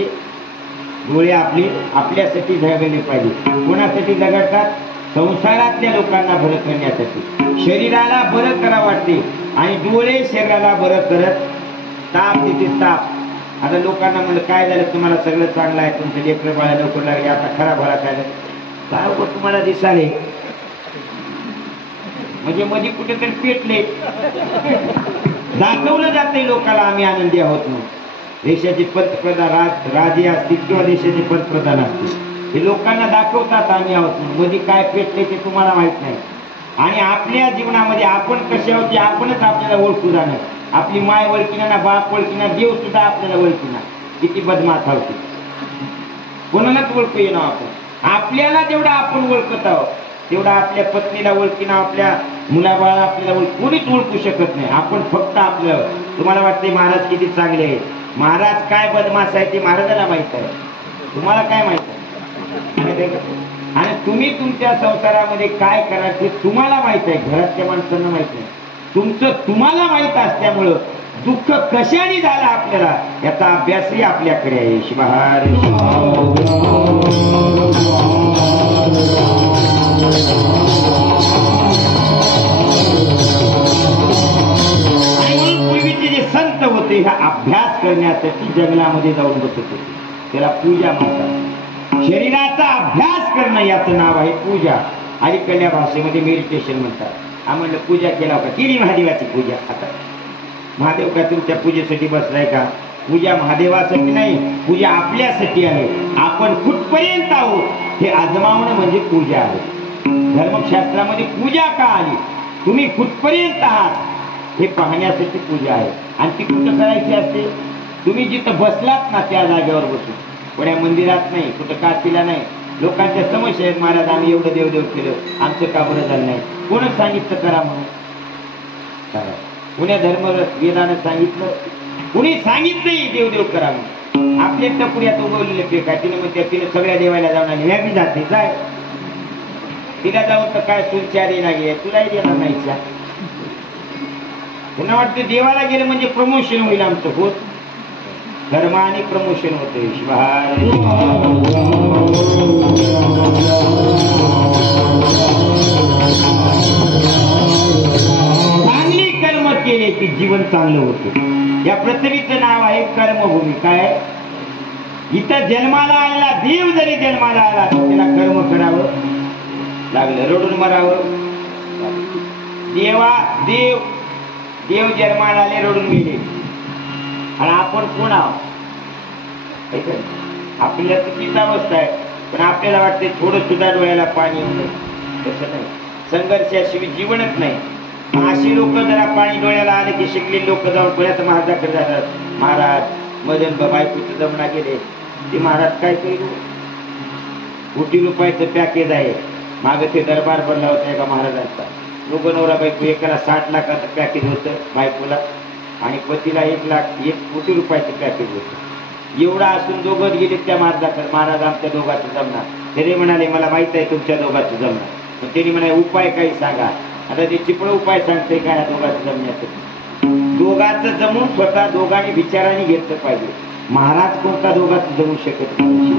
डोळे आपल्यासाठी जगले पाहिजे. कोणासाठी जगडतात? संसारातल्या लोकांना बरं करण्यासाठी, शरीराला बरं करा वाटते आणि डोळे शरीराला बरं करत ताप तिथे ताप. आता लोकांना म्हणलं काय झालं, तुम्हाला सगळं चांगलं आहे, तुमचं लेकरं बाळा लवकर लागले, आता खराब व्हायला काय काय होत तुम्हाला दिसाले, म्हणजे मध्ये कुठेतरी पेटले. दाखवलं जाते लोकांना आम्ही आनंदी आहोत म्हणून. देशाचे पंतप्रधान राजे असतील किंवा देशाचे पंतप्रधान असतील, हे लोकांना दाखवतात आम्ही आहोत म्हणून. मध्ये काय पेटले ते तुम्हाला माहित नाही. आणि आपल्या जीवनामध्ये आपण कसे आहोत ते आपणच आपल्याला ओळखू जाणं. आपली माय ओळखीना ना, बाप ओळखीना, देव सुद्धा आपल्याला ओळखीना. किती बदमाश आहोत कोणालाच ओळखू येणं. आपण आपल्याला जेवढा आपण ओळखत आहोत तेवढा आपल्या पत्नीला ओळखीना, आपल्या मुलाबाळा आपल्याला कोणीच ओळखू शकत नाही. आपण फक्त आपलं. तुम्हाला वाटते महाराज किती चांगले आहेत, महाराज काय बदमाश आहे ते महाराजाला माहित आहे, तुम्हाला काय माहित आहे. आणि तुम्ही तुमच्या संसारामध्ये काय करा ते तुम्हाला माहित आहे, घरातल्या माणसांना माहित नाही. तुमचं तुम्हाला माहित असल्यामुळं दुःख कशाने झालं आपल्याला याचा अभ्यासही आपल्याकडे आहे. शिवहार पूर्वीचे जे संत होते ह्या अभ्यास करण्यासाठी जंगलामध्ये जाऊन बसत होते. त्याला पूजा म्हणतात. शरीराचा अभ्यास करणं याचं नाव आहे पूजा. अलीकडल्या भाषेमध्ये मेडिटेशन म्हणतात. आम्हाला पूजा केला का, केली महादेवाची पूजा. आता महादेव का तुमच्या पूजेसाठी बसलाय का? पूजा महादेवासाठी नाही, पूजा आपल्यासाठी आहे. आपण कुठपर्यंत आहोत हे आजमावणं म्हणजे पूजा आहे. धर्मशास्त्रामध्ये पूजा का आली, तुम्ही कुठपर्यंत आहात हे पाहण्यासाठी पूजा आहे. आणि ती कुठं करायची असते? तुम्ही जिथं बसलात ना त्या जागेवर बसून, कोण्या मंदिरात नाही, कुठं काठीला नाही. लोकांच्या समस्या आहेत, महाराज आम्ही एवढं देवदेव केलं, आमचं का बरं झालं नाही. कोणच सांगितलं करा म्हणून? कुण्या धर्म वेदानं सांगितलं? कुणी सांगितलंही देवदेव करा म्हणून? आपल्या टपुऱ्यात उगवलेले पेक आहे. तिने मग तिने सगळ्या देवाला जाऊन आली, ह्या बी जाते जाय, तिला जाऊन तर काय सुलचारी नाही आहे, तुलाही देणार नाही. त्यांना वाटतं देवाला गेलं म्हणजे प्रमोशन होईल आमचं. होत धर्माने प्रमोशन होते. चांगली कर्म केले की जीवन चांगलं होतं. या पृथ्वीचं नाव आहे कर्मभूमी. काय? इथं जन्माला आलेला देव जरी जन्माला आला तर त्याला कर्म करावं लागलं, रडून मरावं. देव जन्माला आले, रडून गेले. आणि आपण कोण आहोत? आपल्याला तीच अवस्था आहे. पण आपल्याला वाटते थोडं सुद्धा डोळ्याला पाणी होतं. तसं नाही, संघर्षाशिवाय जीवनच नाही. अशी लोक जरा पाणी डोळ्याला आले की शिकले लोक जाऊन पुण्यात महाराजाकडे जातात. महाराज मदन बायकोचं जमना गेले. ते महाराज काय करू, कोटी रुपयाचं पॅकेज आहे. मागे ते दरबार बनला होता एका महाराजांचा. दोघं नवरा बायको, एकाला 60 लाखाचं पॅकेज होतं बायकोला आणि पतीला 1 कोटी रुपयाचं पॅकेज होतं. एवढा असून दोघं गेले त्या महाराजाकडे. महाराज आमच्या दोघांचं जमणार. तरी म्हणाले मला माहित आहे तुमच्या दोघांचं जमणार. पण त्यांनी म्हणाले उपाय काही सांगा. आता ते चिपळ उपाय सांगते काय दोघांचं जमण्यासाठी? दोघांचं जमून स्वतः दोघांनी विचाराने घेतलं पाहिजे. महाराज कोणता दोघांचं जमू शकत नाही.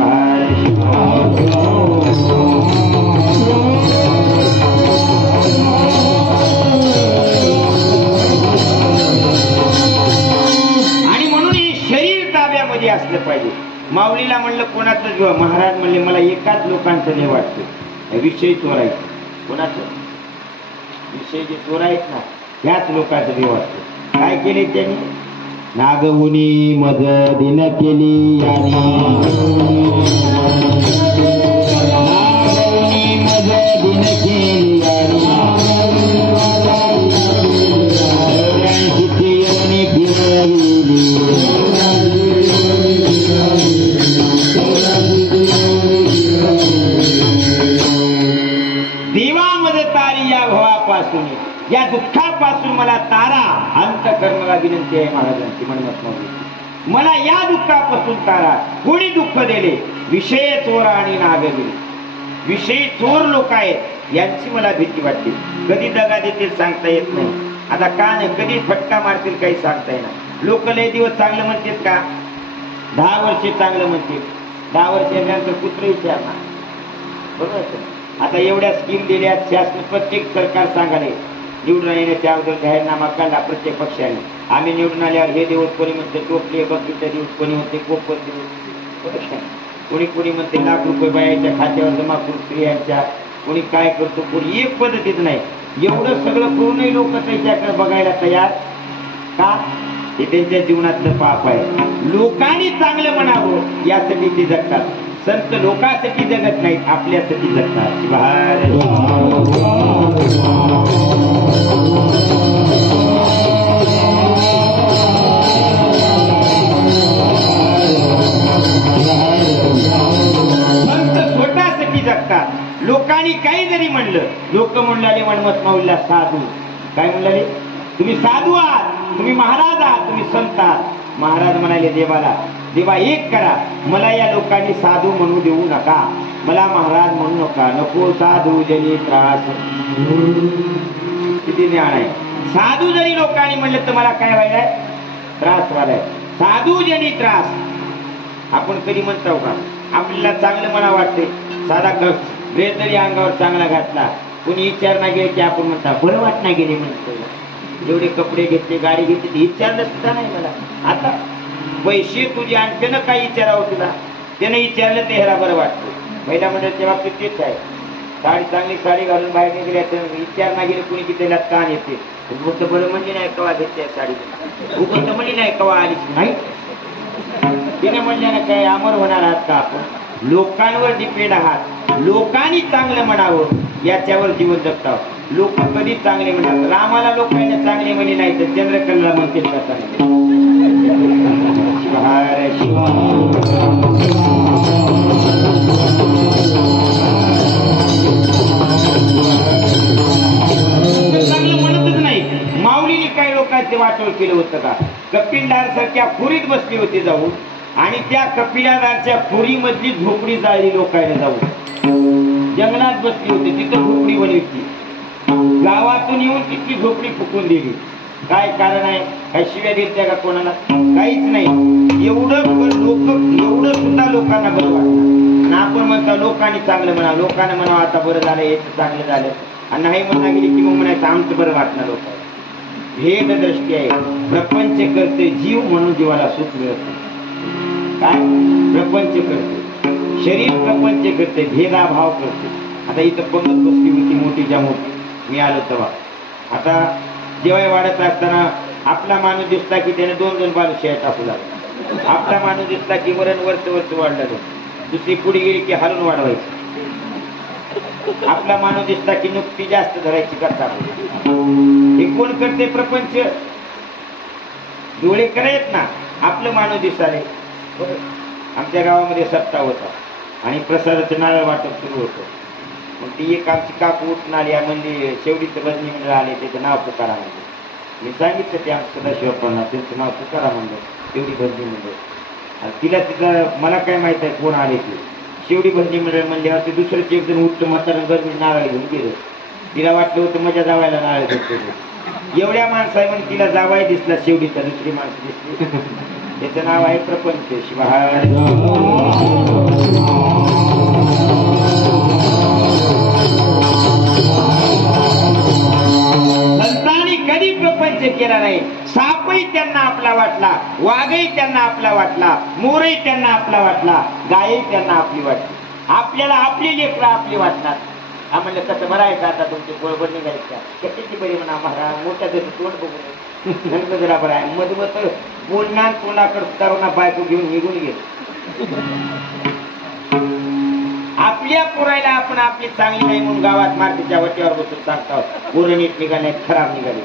आणि म्हणून हे शरीर ताब्यामध्ये असलं पाहिजे. माऊलीला म्हणलं कोणाचं जीव? महाराज म्हणले मला एकाच लोकांचं नाही वाटतं, विषय चोरायचं. कोणाचं विषय जे चोरायच ना त्याच लोकांचं देव वाटतं. काय केले त्यांनी? नागवुनी मज दिन केली आणि नागवुनी मज दिन केली आणि देवामध्ये तारी या भवापासून, या दुःखापासून मला तारा. अंतकर्माला विनंती आहे महाराजांची म्हणत नव्हती, मला या दुःखापासून तारा. कोणी दुःख दिले? विषय चोर आणि नागविरी. विषयी चोर लोक आहेत यांची मला भीती वाटते. कधी दगा देतील सांगता येत नाही. आता का नाही, कधी फटका मारतील काही सांगता येणार. लोक लय दिवस चांगलं म्हणतात का? 10 वर्षे चांगलं म्हणतील. 10 वर्षानंतर कुत्र विचारणार. बरोबर आता एवढ्या स्कीम दिल्या शासन प्रत्येक सरकार सांगाले निवडून येण्याच्या अगोदर जाहीरनामा काढला प्रत्येक पक्षाने. आम्ही निवडून आल्यावर हे दिवस कोणी म्हणते टोपले बकरीचा दिवस, कोणी म्हणते कोपर दिवस, कोणी कोणी म्हणते ₹1,00,000 बायाच्या खात्यावर जमा करून स्त्रियांच्या, कोणी काय करतो, कोणी एक पद्धतीत नाही. एवढं सगळं करूनही लोक त्याच्याकडे बघायला तयार का? हे त्यांच्या जीवनातलं पाप आहे. लोकांनी चांगलं म्हणावं यासाठी ते जगतात. संत लोकांसाठी जगत नाहीत, आपल्यासाठी जगतात. संत स्वतःसाठी जगतात. लोकांनी काही जरी म्हणलं, लोक म्हणले वनमत माऊलीला साधू, काय म्हणले, तुम्ही साधू आहात, तुम्ही महाराज आहात, तुम्ही संत आहात. महाराज म्हणाले देवाला, देवा एक करा, मला या लोकांनी साधू म्हणू देऊ नका, मला महाराज म्हणू नका, नको साधू जनी त्रास. किती ज्ञान आहे. साधू जरी लोकांनी म्हणलं तर मला काय व्हायलाय, त्रास व्हायलाय. साधू जनी त्रास. आपण कधी म्हणतो का आपल्याला चांगलं मला वाटते, साधा ड्रेस जरी अंगावर चांगला घातला, कोणी विचार नाही गेले की आपण म्हणता बरं वाट नाही गेले म्हणतो. एवढे कपडे घेतले, गाडी घेतली, विचारलं सुद्धा नाही मला. आता पैसे तुझे आणि त्यानं काय विचारावं तुला, त्यानं विचारलं ते ह्याला बरं वाटतं. महिला मंडळाच्या बाबतीत तेच आहे. साडी चांगली साडी घालून बाहेर निघल्या तर विचार नाही गेले कुणी की त्याला कान येते. बरं म्हणजे नाही कवा घेतल्या साडी, उगत म्हणजे नाही कवा आलीच नाही. तिने म्हणल्यानं काय अमर होणार आहात का आपण? लोकांवर डिपेंड आहात. लोकांनी चांगलं म्हणावं याच्यावर जीवन जगतावं. लोक कधी चांगले म्हणतात. रामाला लोकांना चांगले म्हणे नाही तर चंद्रकला म्हणतील का चांगले. चांगलं म्हणतच नाही. माऊलीने काही लोकांचे वाटोळ केलं होतं का? कपिलदार सारख्या खोरीत बसली होती जाऊन, आणि त्या कपिलादारच्या खोरीमधली झोपडी जाळली लोकांना जाऊन. जंगलात बसली होती, तिथं झोपडी बनवली. गावातून येऊन तिथली झोपडी फुकून दिली. काय कारण आहे? काही शिव्या देत्या का कोणाला? काहीच नाही. एवढं सुद्धा लोकांना बरं वाटतं. आपण म्हणतो लोकांनी चांगलं म्हणा, लोकांना म्हणावं आता बरं झालं, याचं चांगलं झालं, आणि नाही म्हणा गेली की मग म्हणायचं आमचं बरं वाटणार. लोक भेद दृष्टी आहे. प्रपंच करते जीव म्हणून जीवाला सुख मिळत. काय प्रपंच करते शरीर, प्रपंच करते, भेदाभाव करते. आता इथं पंगत बसली होती मोठीच्या मोठी, मी आलो तेव्हा. आता जेवाय वाढत असताना आपला माणूस दिसला की त्याने 2-2 बालुशाया टाकू लागला. आपला माणूस दिसला की वरण वरच वाढलं, दुसरी पुढे गेली की हलून वाढवायची. आपला माणूस दिसला की नुकती जास्त धरायची करतात. हे कोण करते? प्रपंच. डोळे करायत ना. आपलं माणूस दिसाले. आमच्या गावामध्ये सप्ताह होता आणि प्रसादाचं नारळ वाटप सुरू होतं. मग ती एक आमची काकू उठून आली म्हणजे शेवटीचं भजनी मंडळ आले, त्याचं नाव पुकारा म्हणलं. मी सांगितलं ते आमचं सदाशिवप्पांना, त्यांचं नाव पुकारा म्हणलं, शेवटी भजनी मंडळ. आणि तिला मला काय माहित आहे कोण आले ते. शेवटी भजनी मंडळ म्हणल्यावर ते दुसरंच एक जण उठतं म्हातारा गरमी नारळ घेऊन गेलं. तिला वाटलं होतं माझ्या जावायला नारळ घेतलं. एवढ्या माणसं आहे म्हणून तिला जावाय दिसला, शेवटीचा दुसरी माणसं दिसली. त्याचं नाव आहे प्रपंच. शिवाय संतांनी कधी प्रपंच केला नाही. सापही त्यांना आपला वाटला, वाघही त्यांना आपला वाटला, मोरही त्यांना आपला वाटला, गायही त्यांना आपली वाटली. आपल्याला आपली लेकरं आपली वाटणार. म्हणलं कसं बरं आहे का आता तुमचे बरोबर निघायचं का? कशाची बरी म्हणा महाराज, मोठ्या त्याचं तोंड बघून जरा बरं आहे. मधमत बोलणार कोणाकडे सुद्धा बायको घेऊन निघून गेलो. आपल्या पुरायला आपण आपली चांगली नाही म्हणून गावात मार्केटच्या वट्यावर बसून सांगतो पोरं नीट निघाले, खराब निघाले.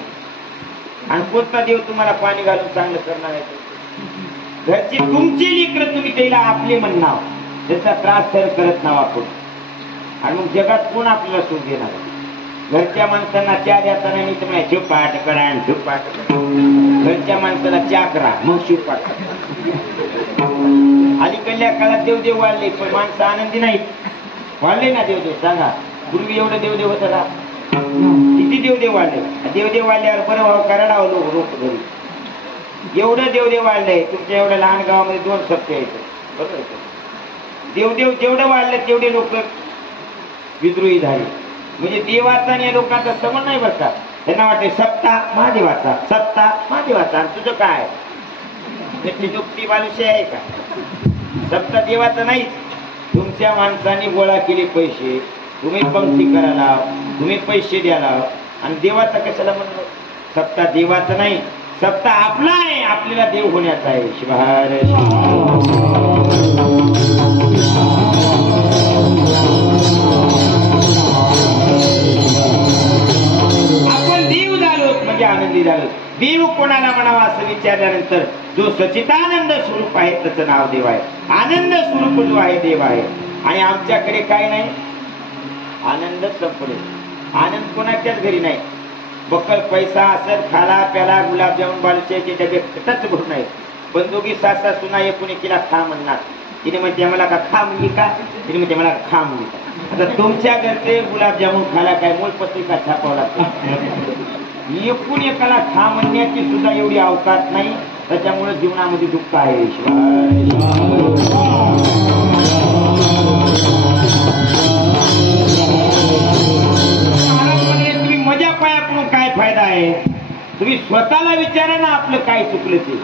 आणि कोणता देव तुम्हाला पाणी घालून चांगलं करणार आहे? घरची तुमची लेकरं तुम्ही त्याला आपले म्हणणार, त्याचा त्रास सहन करत नाव आपण. आणि मग जगात कोण आपल्याला सुख देणार? घरच्या माणसांना चहा देताना मी तुम्हाला शिवपाठ करा, शिवपाठ करा. घरच्या माणसाला चहा करा मग शिवपाठ करा. अलीकडल्या काळात देवदेव वाढले पण माणसं आनंदी नाही. वाढले ना देवदेव? सांगा. पूर्वी एवढं देवदेव होतं का? किती देवदेव वाढले? देवदेव वाढल्यावर बरं व्हावं कराडावं लोक रोप घरी. एवढं देवदेव वाढलंय. तुमच्या एवढ्या लहान गावामध्ये 2 सप्ते यायचं. बरोबर. देवदेव जेवढं वाढलं तेवढे लोक विद्रोही झाले. म्हणजे देवाचा आणि या लोकांचा संबंध नाही बरं का. त्यांना वाटते सत्ता महादेवाचा, सत्ता महादेवाचा, आणि तुझं काय त्याची दुपटी बालुशी आहे का. सत्ता देवाचा नाहीच. तुमच्या माणसांनी गोळा केले पैसे, तुम्ही पंक्ती करायला, तुम्ही पैसे द्यायला, आणि देवाचा कशाला म्हणलं. सत्ता देवाचा नाही, सत्ता आपला आहे, आपल्याला देव होण्याचा आहे. शिवार आपण देव झालो म्हणजे आनंदी झालो. देव कोणाला म्हणावा असं विचारल्यानंतर जो सचितानंद स्वरूप आहे त्याचं नाव देव आहे. आनंद स्वरूप जो आहे देव आहे. आणि आमच्याकडे काय नाही, आनंद संपले. आनंद कोणाच्याच घरी नाही. बक्कल पैसा असेल, खाला प्याला, गुलाबजामुन बालुशाहीचे डबे खटच भरून नाही. पण दोघी सासा सुना एकूण एकीला खा म्हणणार. तिने म्हणते मला का खा म्हणली का, तिने म्हणते मला खा म्हणली का. आता तुमच्या घरचे गुलाबजामुन खाला काय मूळ पत्रिका छापावं लागतं. एकूण एकाला खा म्हणण्याची सुद्धा एवढी अवकाश नाही. त्याच्यामुळे जीवनामध्ये दुःख आहे. तुम्ही मजा पाया करून काय फायदा आहे. तुम्ही स्वतःला विचारा ना आपलं काय चुकलं ते.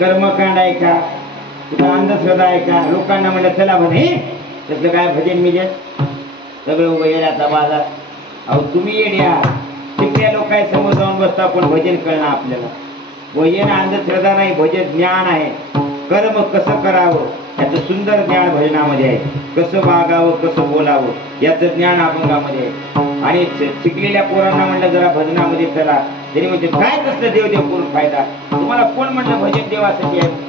कर्मकांड आहे का, कुठं अंधश्रद्धा आहे का. लोकांना म्हणलं चला म्हणे तसं काय भजन मिजन सगळं उभं येण्याचा बाजार. अहो तुम्ही येड्या तिथल्या लोकांसमोर जाऊन बसता पण भजन कळणं आपल्याला. भजन अंधश्रद्धा नाही, भजन ज्ञान आहे. कर्म कसं करावं याचं सुंदर ज्ञान भजनामध्ये आहे. कसं वागावं कसं बोलावं याचं ज्ञान अभंगामध्ये आहे. आणि शिकलेल्या पोरांना म्हणलं जरा भजनामध्ये चला, तरी म्हणजे काय कसलं देव देव करून फायदा. तुम्हाला कोण म्हणलं भजन देवासाठी आहे.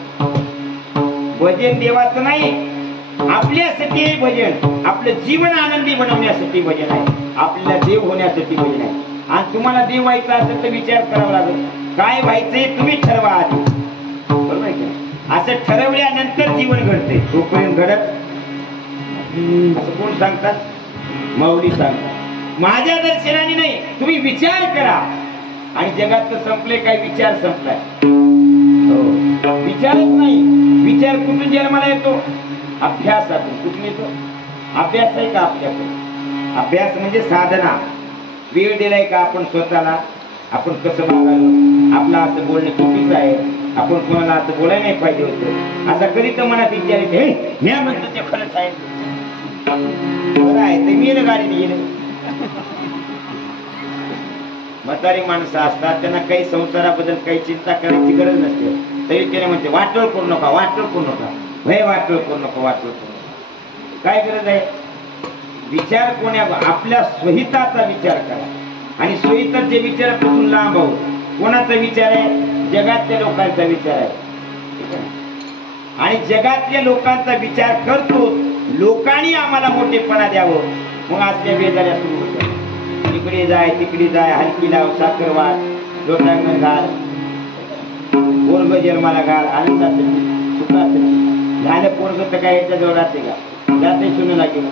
भजन देवाचं नाही, आपल्यासाठी आहे भजन. आपलं जीवन आनंदी बनवण्यासाठी भजन आहे. आपल्याला देव होण्यासाठी भजन आहे. आणि तुम्हाला देव व्हायचा असेल तर विचार करावा लागेल काय व्हायचंय तुम्ही ठरवा आधी. बरोबर आहे का. असं ठरवल्यानंतर जीवन घडते, तोपर्यंत घडत असं कोण सांगतात? माऊली सांगतात. माझ्या दर्शनाने नाही, तुम्ही विचार करा. आणि जगात संपले काय? विचार संपलाय. विचारच नाही. विचार कुठून जन्माला येतो? अभ्यासातून. कुठून येतो? अभ्यास आहे का आपल्याकडे? अभ्यास म्हणजे साधना. वेळ दिलाय का आपण स्वतःला? आपण कसं वागायला? आपलं असं बोलणं चुकीचं आहे, आपण कोणाला असं बोलायला नाही पाहिजे होतं, असा कधी तर मनात विचार येते. मी म्हणतो ते खरंच आहे, बरं आहे ते मी गाडीने गेलं. म्हातारी माणसं असतात, त्यांना काही संसाराबद्दल काही चिंता करायची गरज नसते, तरी त्याने म्हणते वाटोळ करू नका, वाटोळ करू नका, भय वाटोळ करू नका, वाटोळ करू नका. काय गरज आहे? विचार कोण्या? आपल्या स्वहिताचा विचार करा. आणि स्वहिताचे विचारापासून लांब आहोत. कोणाचा विचार आहे? जगातल्या लोकांचा विचार आहे. आणि जगातल्या लोकांचा विचार करतो. लोकांनी आम्हाला मोठेपणा द्यावं, मग असल्या बेजाऱ्या सुरू होत्या. इकडे जाय तिकडे जाय, हलकी लाव, साखर वाट, लोटांगण घाल, पोरग जन्माला घाल, आनंदासाठी सुखासाठी. झालं पोरग तर काय याच्या जवळ राहते का? जाते सुन लागेल.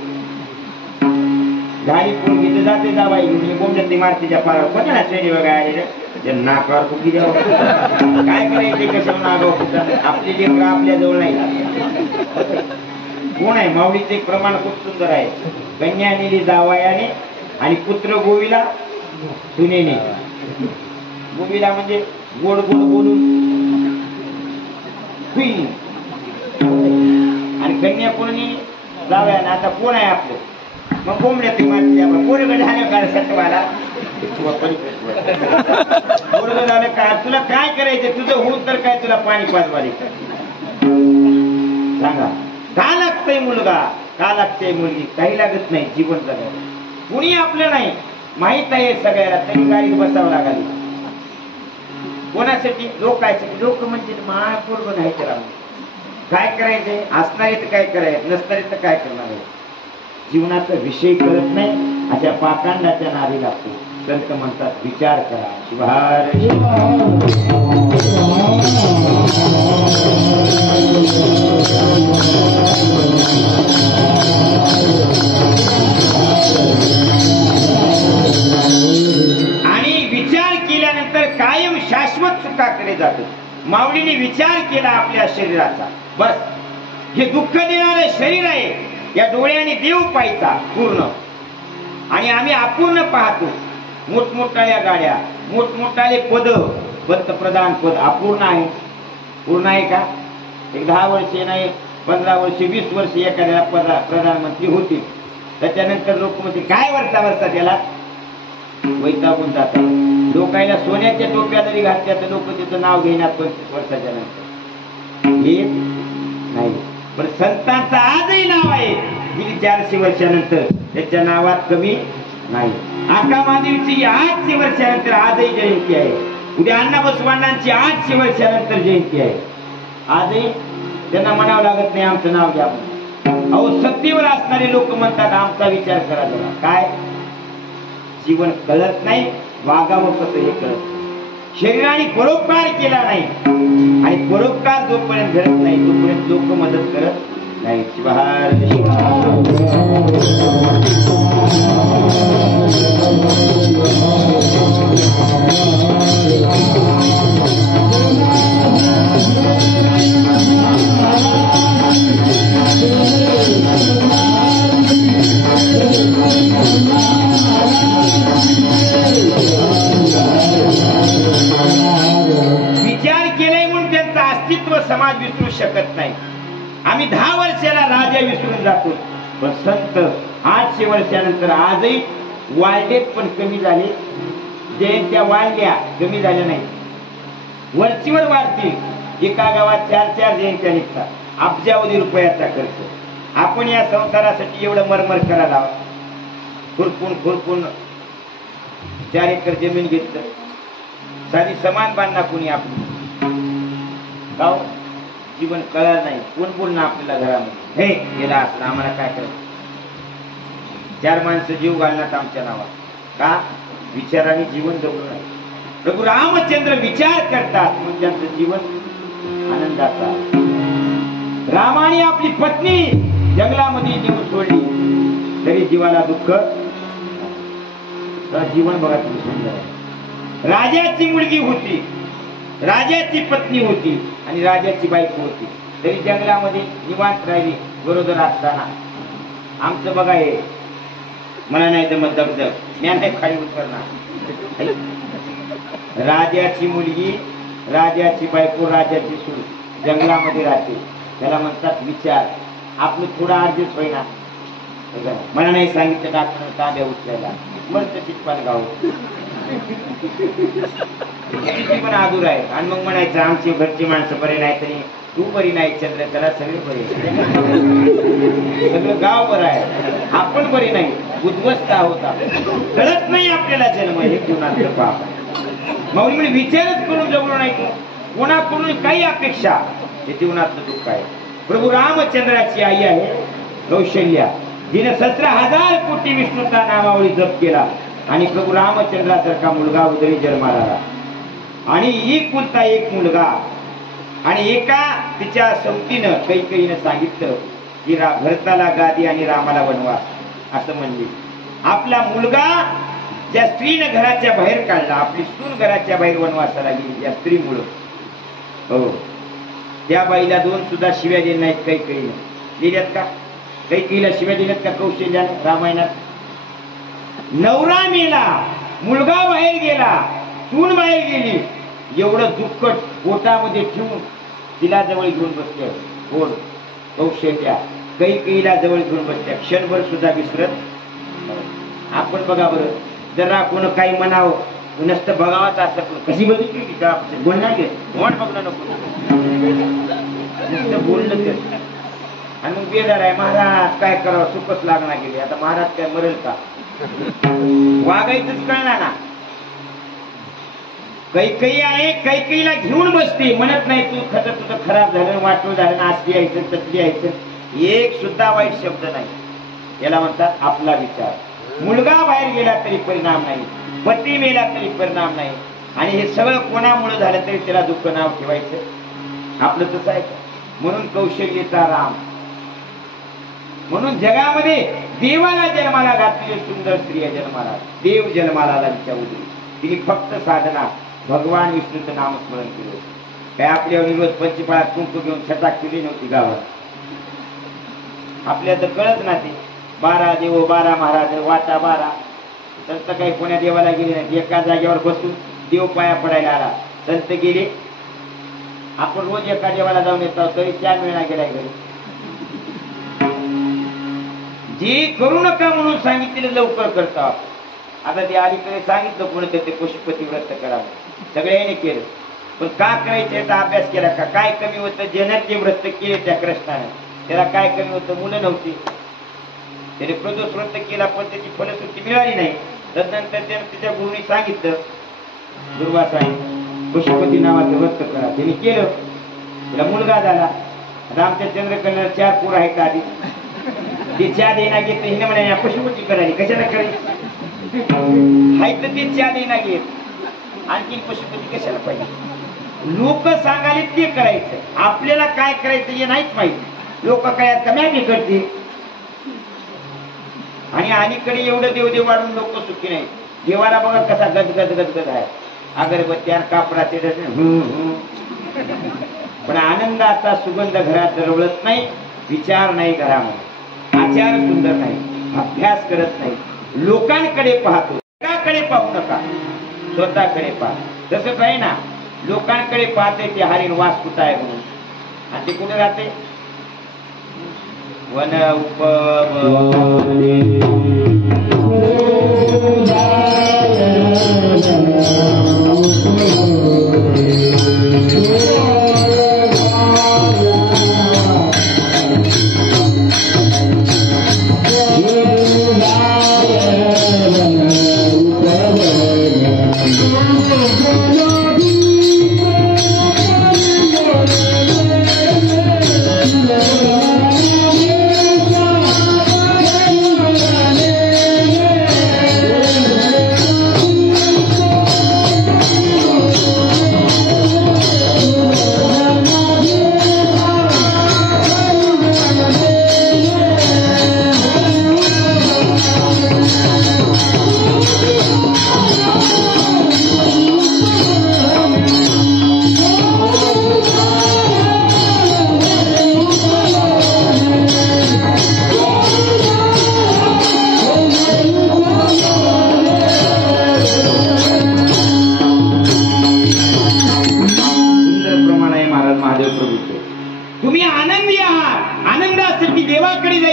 झाली पोरगी तर जाते जावाई बोंबल्यात मारतीच्या पारावर कोणा ना ट्रेनी वगैरे नाकावर कुकी द्यावं. काय करायचे? कसं नागाव? आपली लेकर आपल्या जवळ नाही. कोण आहे? माऊलीचं एक प्रमाण खूप सुंदर आहे. कन्या नेली जावयाने आणि पुत्र गोवीला सुनेने. गोवीला म्हणजे गोड गोड बोलून, आणि कन्या कोणी जावयाने. आता कोण आहे आपलं? मग बोंबल्या ती मारती पोरग झालं का सटवाला? पोरग झालं का? तुला काय करायचं? तुझं होत तर काय? तुला पाणी पाजवारी सांगा. का लागतंय मुलगा? का लागतंय मुलगी? काही लागत नाही. जीवन जगायला कुणी आपलं नाही माहित आहे सगळ्याला, तरी गाडीत बसावं लागली. कोणासाठी? लोकांसाठी. लोक म्हणजे महापूर्व नाही त्याला. काय करायचंय? असणारे तर काय करायचं, नसणारे तर काय करणार आहे? जीवनाचा विषय कळत नाही, अशा पाकांडाच्या नादी लागतो. संत म्हणतात विचार करा. शिवार आणि विचार केल्यानंतर कायम शाश्वत सुखाकडे जातो. माऊलीने विचार केला आपल्या शरीराचा. बस हे दुःख देणारे शरीर आहे, या डोळ्याने देव पाहायचा पूर्ण, आणि आम्ही अपूर्ण पाहतो. मोठमोठ्या गाड्या, मोठमोठाले पद, पंतप्रधान पद अपूर्ण आहे. पूर्ण आहे का? एक 10 वर्षे नाही, 15 वर्षे, 20 वर्षे एखाद्या प्रधानमंत्री होतील. त्याच्यानंतर लोक म्हणते काय वर्षा त्याला वैतागून जातात. लोकांना सोन्याच्या टोप्या जरी घातल्या तर लोक त्याचं नाव घेणार 25 वर्षाच्या नंतर. हे नाही, पण संतांचं आजही नाव आहे. गेली 400 वर्षानंतर त्याच्या नावात कमी नाही. आकामादेवीची 800 वर्षानंतर आजही जयंती आहे. उद्या अण्णा बसवांची 800 वर्षानंतर जयंती आहे. आजही त्यांना म्हणावं लागत नाही आमचं नाव घ्या. अहो सत्तेवर असणारे लोक म्हणतात आमचा विचार करा जरा. काय? जीवन कळत नाही, वागावं कसं हे कळत. शरीराने परोपकार केला नाही, आणि परोपकार जोपर्यंत घडत नाही तोपर्यंत लोक मदत करत नाही. शिवार समाज विसरू शकत नाही. आम्ही 10 वर्षाला राजा विसरून जातो, पण संत 800 वर्षानंतर आजही वाढलेत, पण कमी झाले. जयंत्या वाढल्या, कमी झाल्या नाही, वरचीवर वाढतील. एका गावात 4-4 जयंत्या निघतात. अब्जावधी रुपयाचा खर्च. आपण या संसारासाठी एवढं मरमर करायला खुरपून 4 एकर जमीन घेतलं, साधी समान बांधना कोणी आपली. गाव जीवन कळलं नाही, कोण बोलणं आपल्याला घरामध्ये हे गेला असलं आम्हाला काय करायचं. 4 माणसं जीव घालण्यात आमच्या नावात. का? विचाराने जीवन जगू नये. प्रभू रामचंद्र विचार करतात, मग त्यांचं जीवन आनंदाचा. रामाने आपली पत्नी जंगलामध्ये नेऊन सोडली तरी जीवाला दुःख. जीवन बघा किती सुंदर आहे. राजाची मुलगी होती, राजाची पत्नी होती आणि राजाची बायको होती, तरी जंगलामध्ये निवांत राहिली गरोदर असताना. आमचं बघा हे मला नाही तर मग दगदग मी नाही खाली उतरणार. राजाची मुलगी, राजाची बायको, राजाची सून जंगलामध्ये राहते, त्याला म्हणतात विचार. आपलं थोडा ऍडजस्ट होईना. मला नाही सांगितलं डॉक्टर तांब्या उचलायला मस्त चिटपान गाव पण आदूर आहे. आणि मग म्हणायचं आमची घरची माणसं बरे नाही तरी तू बरी नाही चंद्र, त्याला सगळे बरे, सगळं गाव बरं आहे, आपण बरी नाही, उद्ध्वस्त आहोत. कळत नाही आपल्याला जन्म हे जीवनातलं पाप. मग मी विचारच करून जगलो नाही, कोणाकडून काही अपेक्षा, हे जीवनातलं दुःख आहे. प्रभू रामचंद्राची आई आहे कौशल्या, जिने 17,000 कोटी विष्णूचा नामावळी जप केला आणि प्रभू रामचंद्रासारखा मुलगा उदरी जन्माला आला. आणि एकुलता एक मुलगा. आणि एका तिच्या सवतीनं कैकेयीनं सांगितलं की भरताला गादी आणि रामाला वनवास असं म्हणली. आपला मुलगा ज्या स्त्रीनं घराच्या बाहेर काढला, आपली सून घराच्या बाहेर वनवासाला गेली या स्त्रीमुळं. हो, त्या बाईला 2 सुद्धा शिव्या दिल्या नाहीत कैकेयीनं. दिल्यात का? कैकेयीला शिव्या दिल्यात का कौशल्यानं रामायणात? नवरा मेला, मुलगा बाहेर गेला, सून बाहेर गेली, एवढं दुःख पोटामध्ये ठेवून तिला जवळ घेऊन बसले. कोण? कौशल्या. कैकेयीला जवळ घेऊन बसल्या, क्षणभर सुद्धा विसरत. आपण बघा बरं, जरा कोण काही म्हणावं नसतं बघावाच असं कशी बघितली की का बोलणार घे कोण बघणं नको नुसतं बोललं तर. आणि मग बेजार आहे महाराज काय करावं, सुखच लागणार गेले, आता महाराज काय मरेल का, वागायचंच कळणार ना. कैकेयी आहे, कैकेयीला घेऊन बसते, म्हणत नाही तू खरं तुझं खराब झालं, वाटलं झालं, असली यायचं तसली यायचं, एक सुद्धा वाईट शब्द नाही. याला म्हणतात आपला विचार. मुलगा बाहेर गेला तरी परिणाम नाही, पती मेला तरी परिणाम नाही, आणि हे सगळं कोणामुळे झालं तरी त्याला दुःख नाव ठेवायचं. आपलं तसं आहे. म्हणून कौशल्येचा राम. म्हणून जगामध्ये देवाला जन्माला घातलेली सुंदर स्त्री जन्माला, देव जन्माला तिच्या उदरी. तिने फक्त साधना भगवान विष्णूचं नामस्मरण केलं. काय आपल्या विरोध पंचपाळात कुंकू घेऊन छटा केली नव्हती गावात. आपल्या तर कळत ना ते 12 देव 12 महाराज वाटा 12. संत काही कोण्या देवाला गेले नाही, एका जागेवर बसून देव पाया पडायला आला. संत गेले, आपण रोज एका देवाला जाऊन येतो तरी 4 वेळा गेलाय घरी. जे करू नका म्हणून सांगितलेलं लवकर करता. आता ते अलीकडे सांगितलं कोणतं ते पशुपती व्रत करावं, सगळ्यांनी केलं, पण का करायचं याचा अभ्यास केला का? काय कमी होतं? ज्यानं ते व्रत केले त्या कृष्णाने, त्याला काय कमी होतं? मुलं नव्हती, त्याने प्रदोष व्रत केला पण त्याची फलश्रुती मिळाली नाही. तदनंतर त्याने तिच्या गुरुनी सांगितलं, दुर्वासाने पशुपती नावाचं व्रत करा. त्याने केलं, त्याला मुलगा झाला. आमच्या चंद्रकन्याला 4 पोर आहेत आधी, ते 4 देना घेत हिने म्हणे पशुपती करायची, कशाला करायची? हाय तर ते 4 देना घेत, आणखी पशुपती कशाला पाहिजे? लोक सांगाले ते करायचं, आपल्याला काय करायचं हे नाहीच माहिती. लोक काय कमी करतील. आणि अलीकडे एवढं देवदेव वाढून लोक सुखी नाही. देवाला बघा कसा गदगद गदगद आहे, अगरबत्त्या कापडाचे पण आनंदाचा सुगंध घरात दरवळत नाही. विचार नाही घरामध्ये, आचार सुंदर नाही, अभ्यास करत नाही, लोकांकडे पाहतो. लोकांकडे पाहू नका, स्वतःकडे पहा. तसंच आहे ना, लोकांकडे पाहते ते हरिण वास कुठं आहे म्हणून, आणि ते कुठे राहते? वन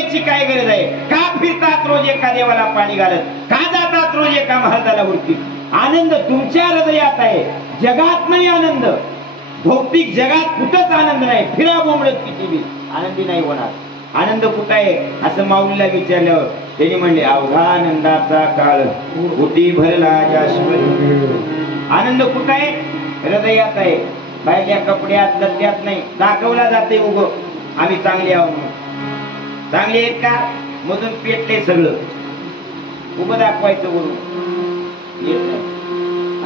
यायची काय गरज आहे? का फिरतात रोज एका देवाला पाणी घालत? का जातात रोज एका महाराजाला उडती? आनंद तुमच्या हृदयात आहे, जगात नाही आनंद. भौतिक जगात कुठंच आनंद नाही. फिरा बोंबलत किती बी आनंदी नाही होणार. आनंद कुठं आहे असं माऊलीला विचारल्यावर त्यांनी म्हणले, अवघा आनंदाचा काळ कुठे भरला जास्वंद. आनंद कुठं आहे? हृदयात आहे. बाहेरच्या कपड्यात लत्यात नाही. दाखवला जाते उग आम्ही चांगले आहोत म्हणून. चांगले आहेत का? मधून पेटले सगळं. उभं दाखवायचं बोलून येत नाही.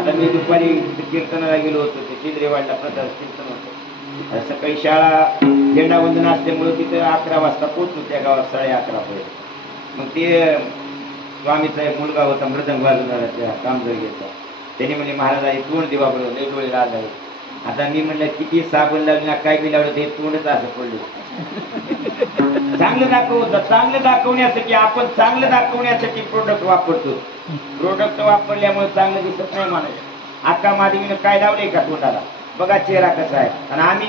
आता मी दुपारी कीर्तनाला गेलो होतो, ते चिंद्रेवाडला प्रचार कीर्तन होतं. सकाळी शाळा झेंडावंदन असल्यामुळे तिथे 11 वाजता पोहोचलो त्या गावात 11:30 पर्यंत. मग ते स्वामीचा एक मुलगा होता मृदंग वाजवणारा त्या कामजरगेचा. त्याने म्हणजे महाराज तोंड देवा बरोबर लय डोळे लाल झाले. आता मी म्हणलं किती साबण लावली ना काय बी लावलं ते तोंडच असं पडले. चांगलं दाखवतं. चांगलं दाखवण्यासाठी आपण चांगलं दाखवण्यासाठी प्रोडक्ट वापरतो. प्रोडक्ट वापरल्यामुळे चांगलं दिसत नाही माणूस. आका माधवीनं काय लावले का तोंडाला? बघा चेहरा कसा आहे. आणि आम्ही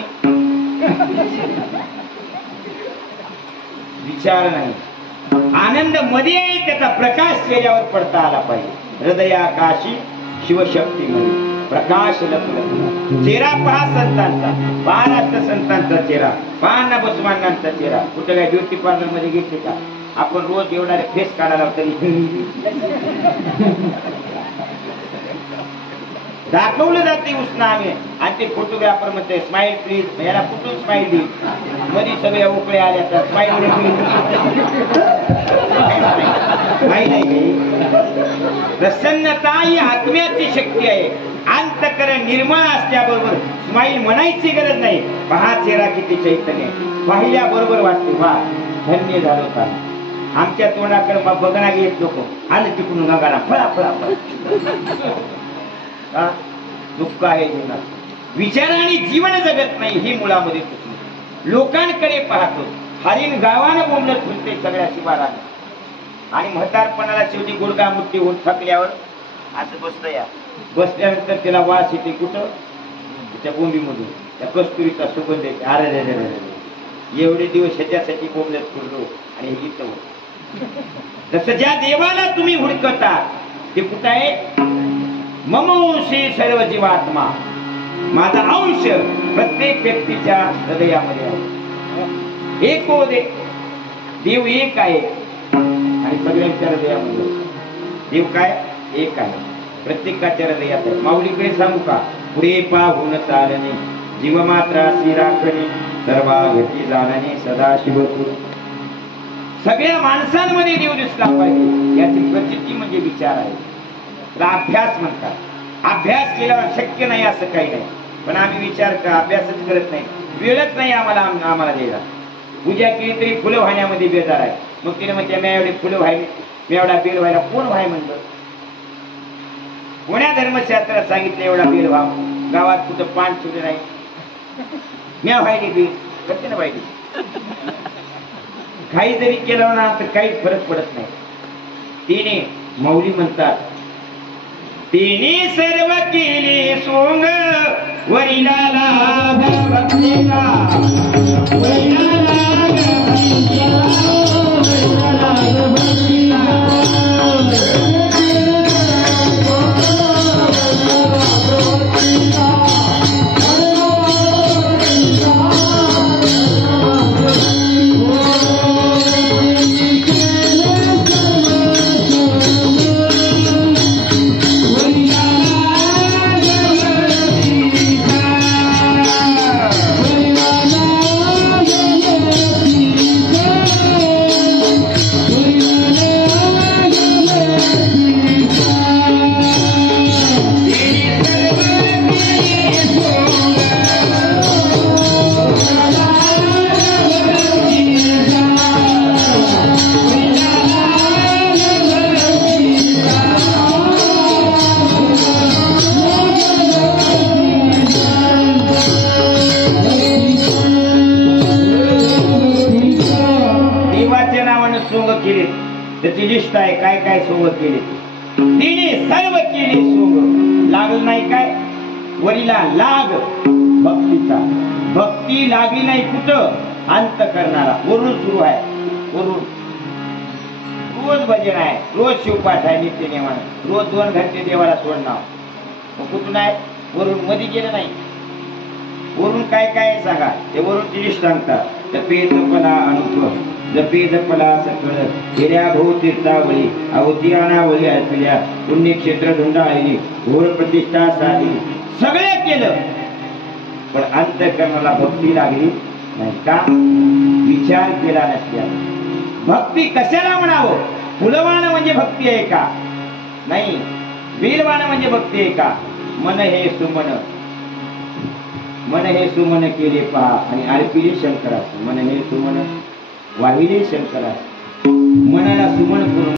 विचार नाही. आनंद मध्ये आहे, त्याचा प्रकाश चेहऱ्यावर पडता आला पाहिजे. हृदयाकाशी शिवशक्ती मध्ये प्रकाश लपला. चेहरा पहा संतांचा, महाराष्ट्र संतांचा चेहरा, पहा ना बसवानांचा चेहरा. कुठं काय ब्युटी पार्लर मध्ये घेतले का? आपण रोज एवढा फेस काढायला तरी दाखवलं जाते उष्ण आम्ही. आणि ते फोटोग्राफर म्हणते स्माइल प्लीज. याला कुठून स्माइल देईल? मध्ये सगळ्या उकळ्या आल्या तर स्माइल नाही. प्रसन्नता ही आत्म्याची शक्ती आहे. अंतःकरण निर्मळ असल्याबरोबर स्माइल म्हणायची गरज नाही. पहा चेहरा किती चैतन्य. पाहिल्याबरोबर वाटते वा धन्य झालो का. आमच्या तोंडाकडे बघणा घेत लोक आलं तिकडून गंगारा फळा फळा फळा. दुःख आहे जीवनात. विचार आणि जीवन जगत नाही ही मुळामध्ये चुकली. लोकांकडे पाहतो. हरिण गावानं बोंबलत फुलते सगळ्या शिवाराने. आणि म्हातारपणाला शेवटी गुडगा मुठ्ठी होऊन थकल्यावर असं बसतं या. बसल्यानंतर त्याला वास येते कुठं? त्या बोंबीमधून त्या कस्तुरीचा सुगंध येते. अरे एवढे दिवस ह्याच्यासाठी बोंबलत फिरलो आणि हे इथं होत. जसं ज्या देवाला तुम्ही हुडकता ते कुठं आहे? ममोशी सर्व जीवात्मा. माझा अंश प्रत्येक व्यक्तीच्या हृदयामध्ये आहे. एको देव एक आहे आणि सगळ्यांच्या हृदयामध्ये. देव काय? एक आहे. प्रत्येकाच्या हृदयात आहे. माऊलीकडे सांगू का? पुढे पाहून चालणे जीव मात्रासी राखणे सर्वागती जाणणे सदाशिव. सगळ्या माणसांमध्ये देव दिसला पाहिजे याची प्रचिती म्हणजे विचार आहे. अभ्यास म्हणतात. अभ्यास केल्यावर शक्य नाही असं काही नाही. पण आम्ही विचार का अभ्यासच करत नाही. वेळच नाही आम्हाला द्यायला. पूजा केली तरी फुलं वाहण्यामध्ये बेजार आहे. मग तिने म्हणते मी एवढे फुलं व्हायले, मी एवढा बेल व्हायला कोण व्हाय म्हणलं? कोण्या धर्मशास्त्रात सांगितलं एवढा बेल व्हाव? गावात कुठं पान सुद्धा नाही. म्या व्हायली बेल करते ना व्हायली. काही जरी केलं ना तर काहीच फरक पडत नाही. तिने माऊली म्हणतात तिने सर्व केले सोंग वरिला लाग भक्तीला. वरिला लाग भक्तीला. वरिला लाग भक्तीला. त्याची लिस्ट आहे काय काय सोंग केले. तिने सर्व केले सोंग. लागलं नाही काय? वरीला लाग भक्तीचा. भक्ती लागली नाही कुठं? अंत करणारा वरून सुरू आहे. वरून रोज भजन आहे, रोज शिवपाठ आहे, नित्य नेमानं रोज 2 घंटे देवाला सोडणार. मग कुठून आहे? वरून मध्ये गेलं नाही. वरून काय काय सांगा, ते वरून तिरीश सांगतात. जपे जपला अनुभव, जपे जपला सकळ, हिऱ्या भाऊ तीर्थावळी, अवतीराणावळी अर्पिल्या, पुण्यक्षेत्र धुंडाळली, घोर प्रतिष्ठा साधली. सगळे केलं, पण अंतःकरणाला भक्ती लागली नाही. का? विचार केला नसल्या. भक्ती कशाला म्हणावं? फुलवाण म्हणजे भक्ती आहे का? नाही. वेलवाण म्हणजे भक्ती आहे का? मन हे सुमन, मन हे सुमन केले पहा आणि अर्पिले शंकरास. मन हे सुमन वाहिले शंकरास. मनाला सुमन करून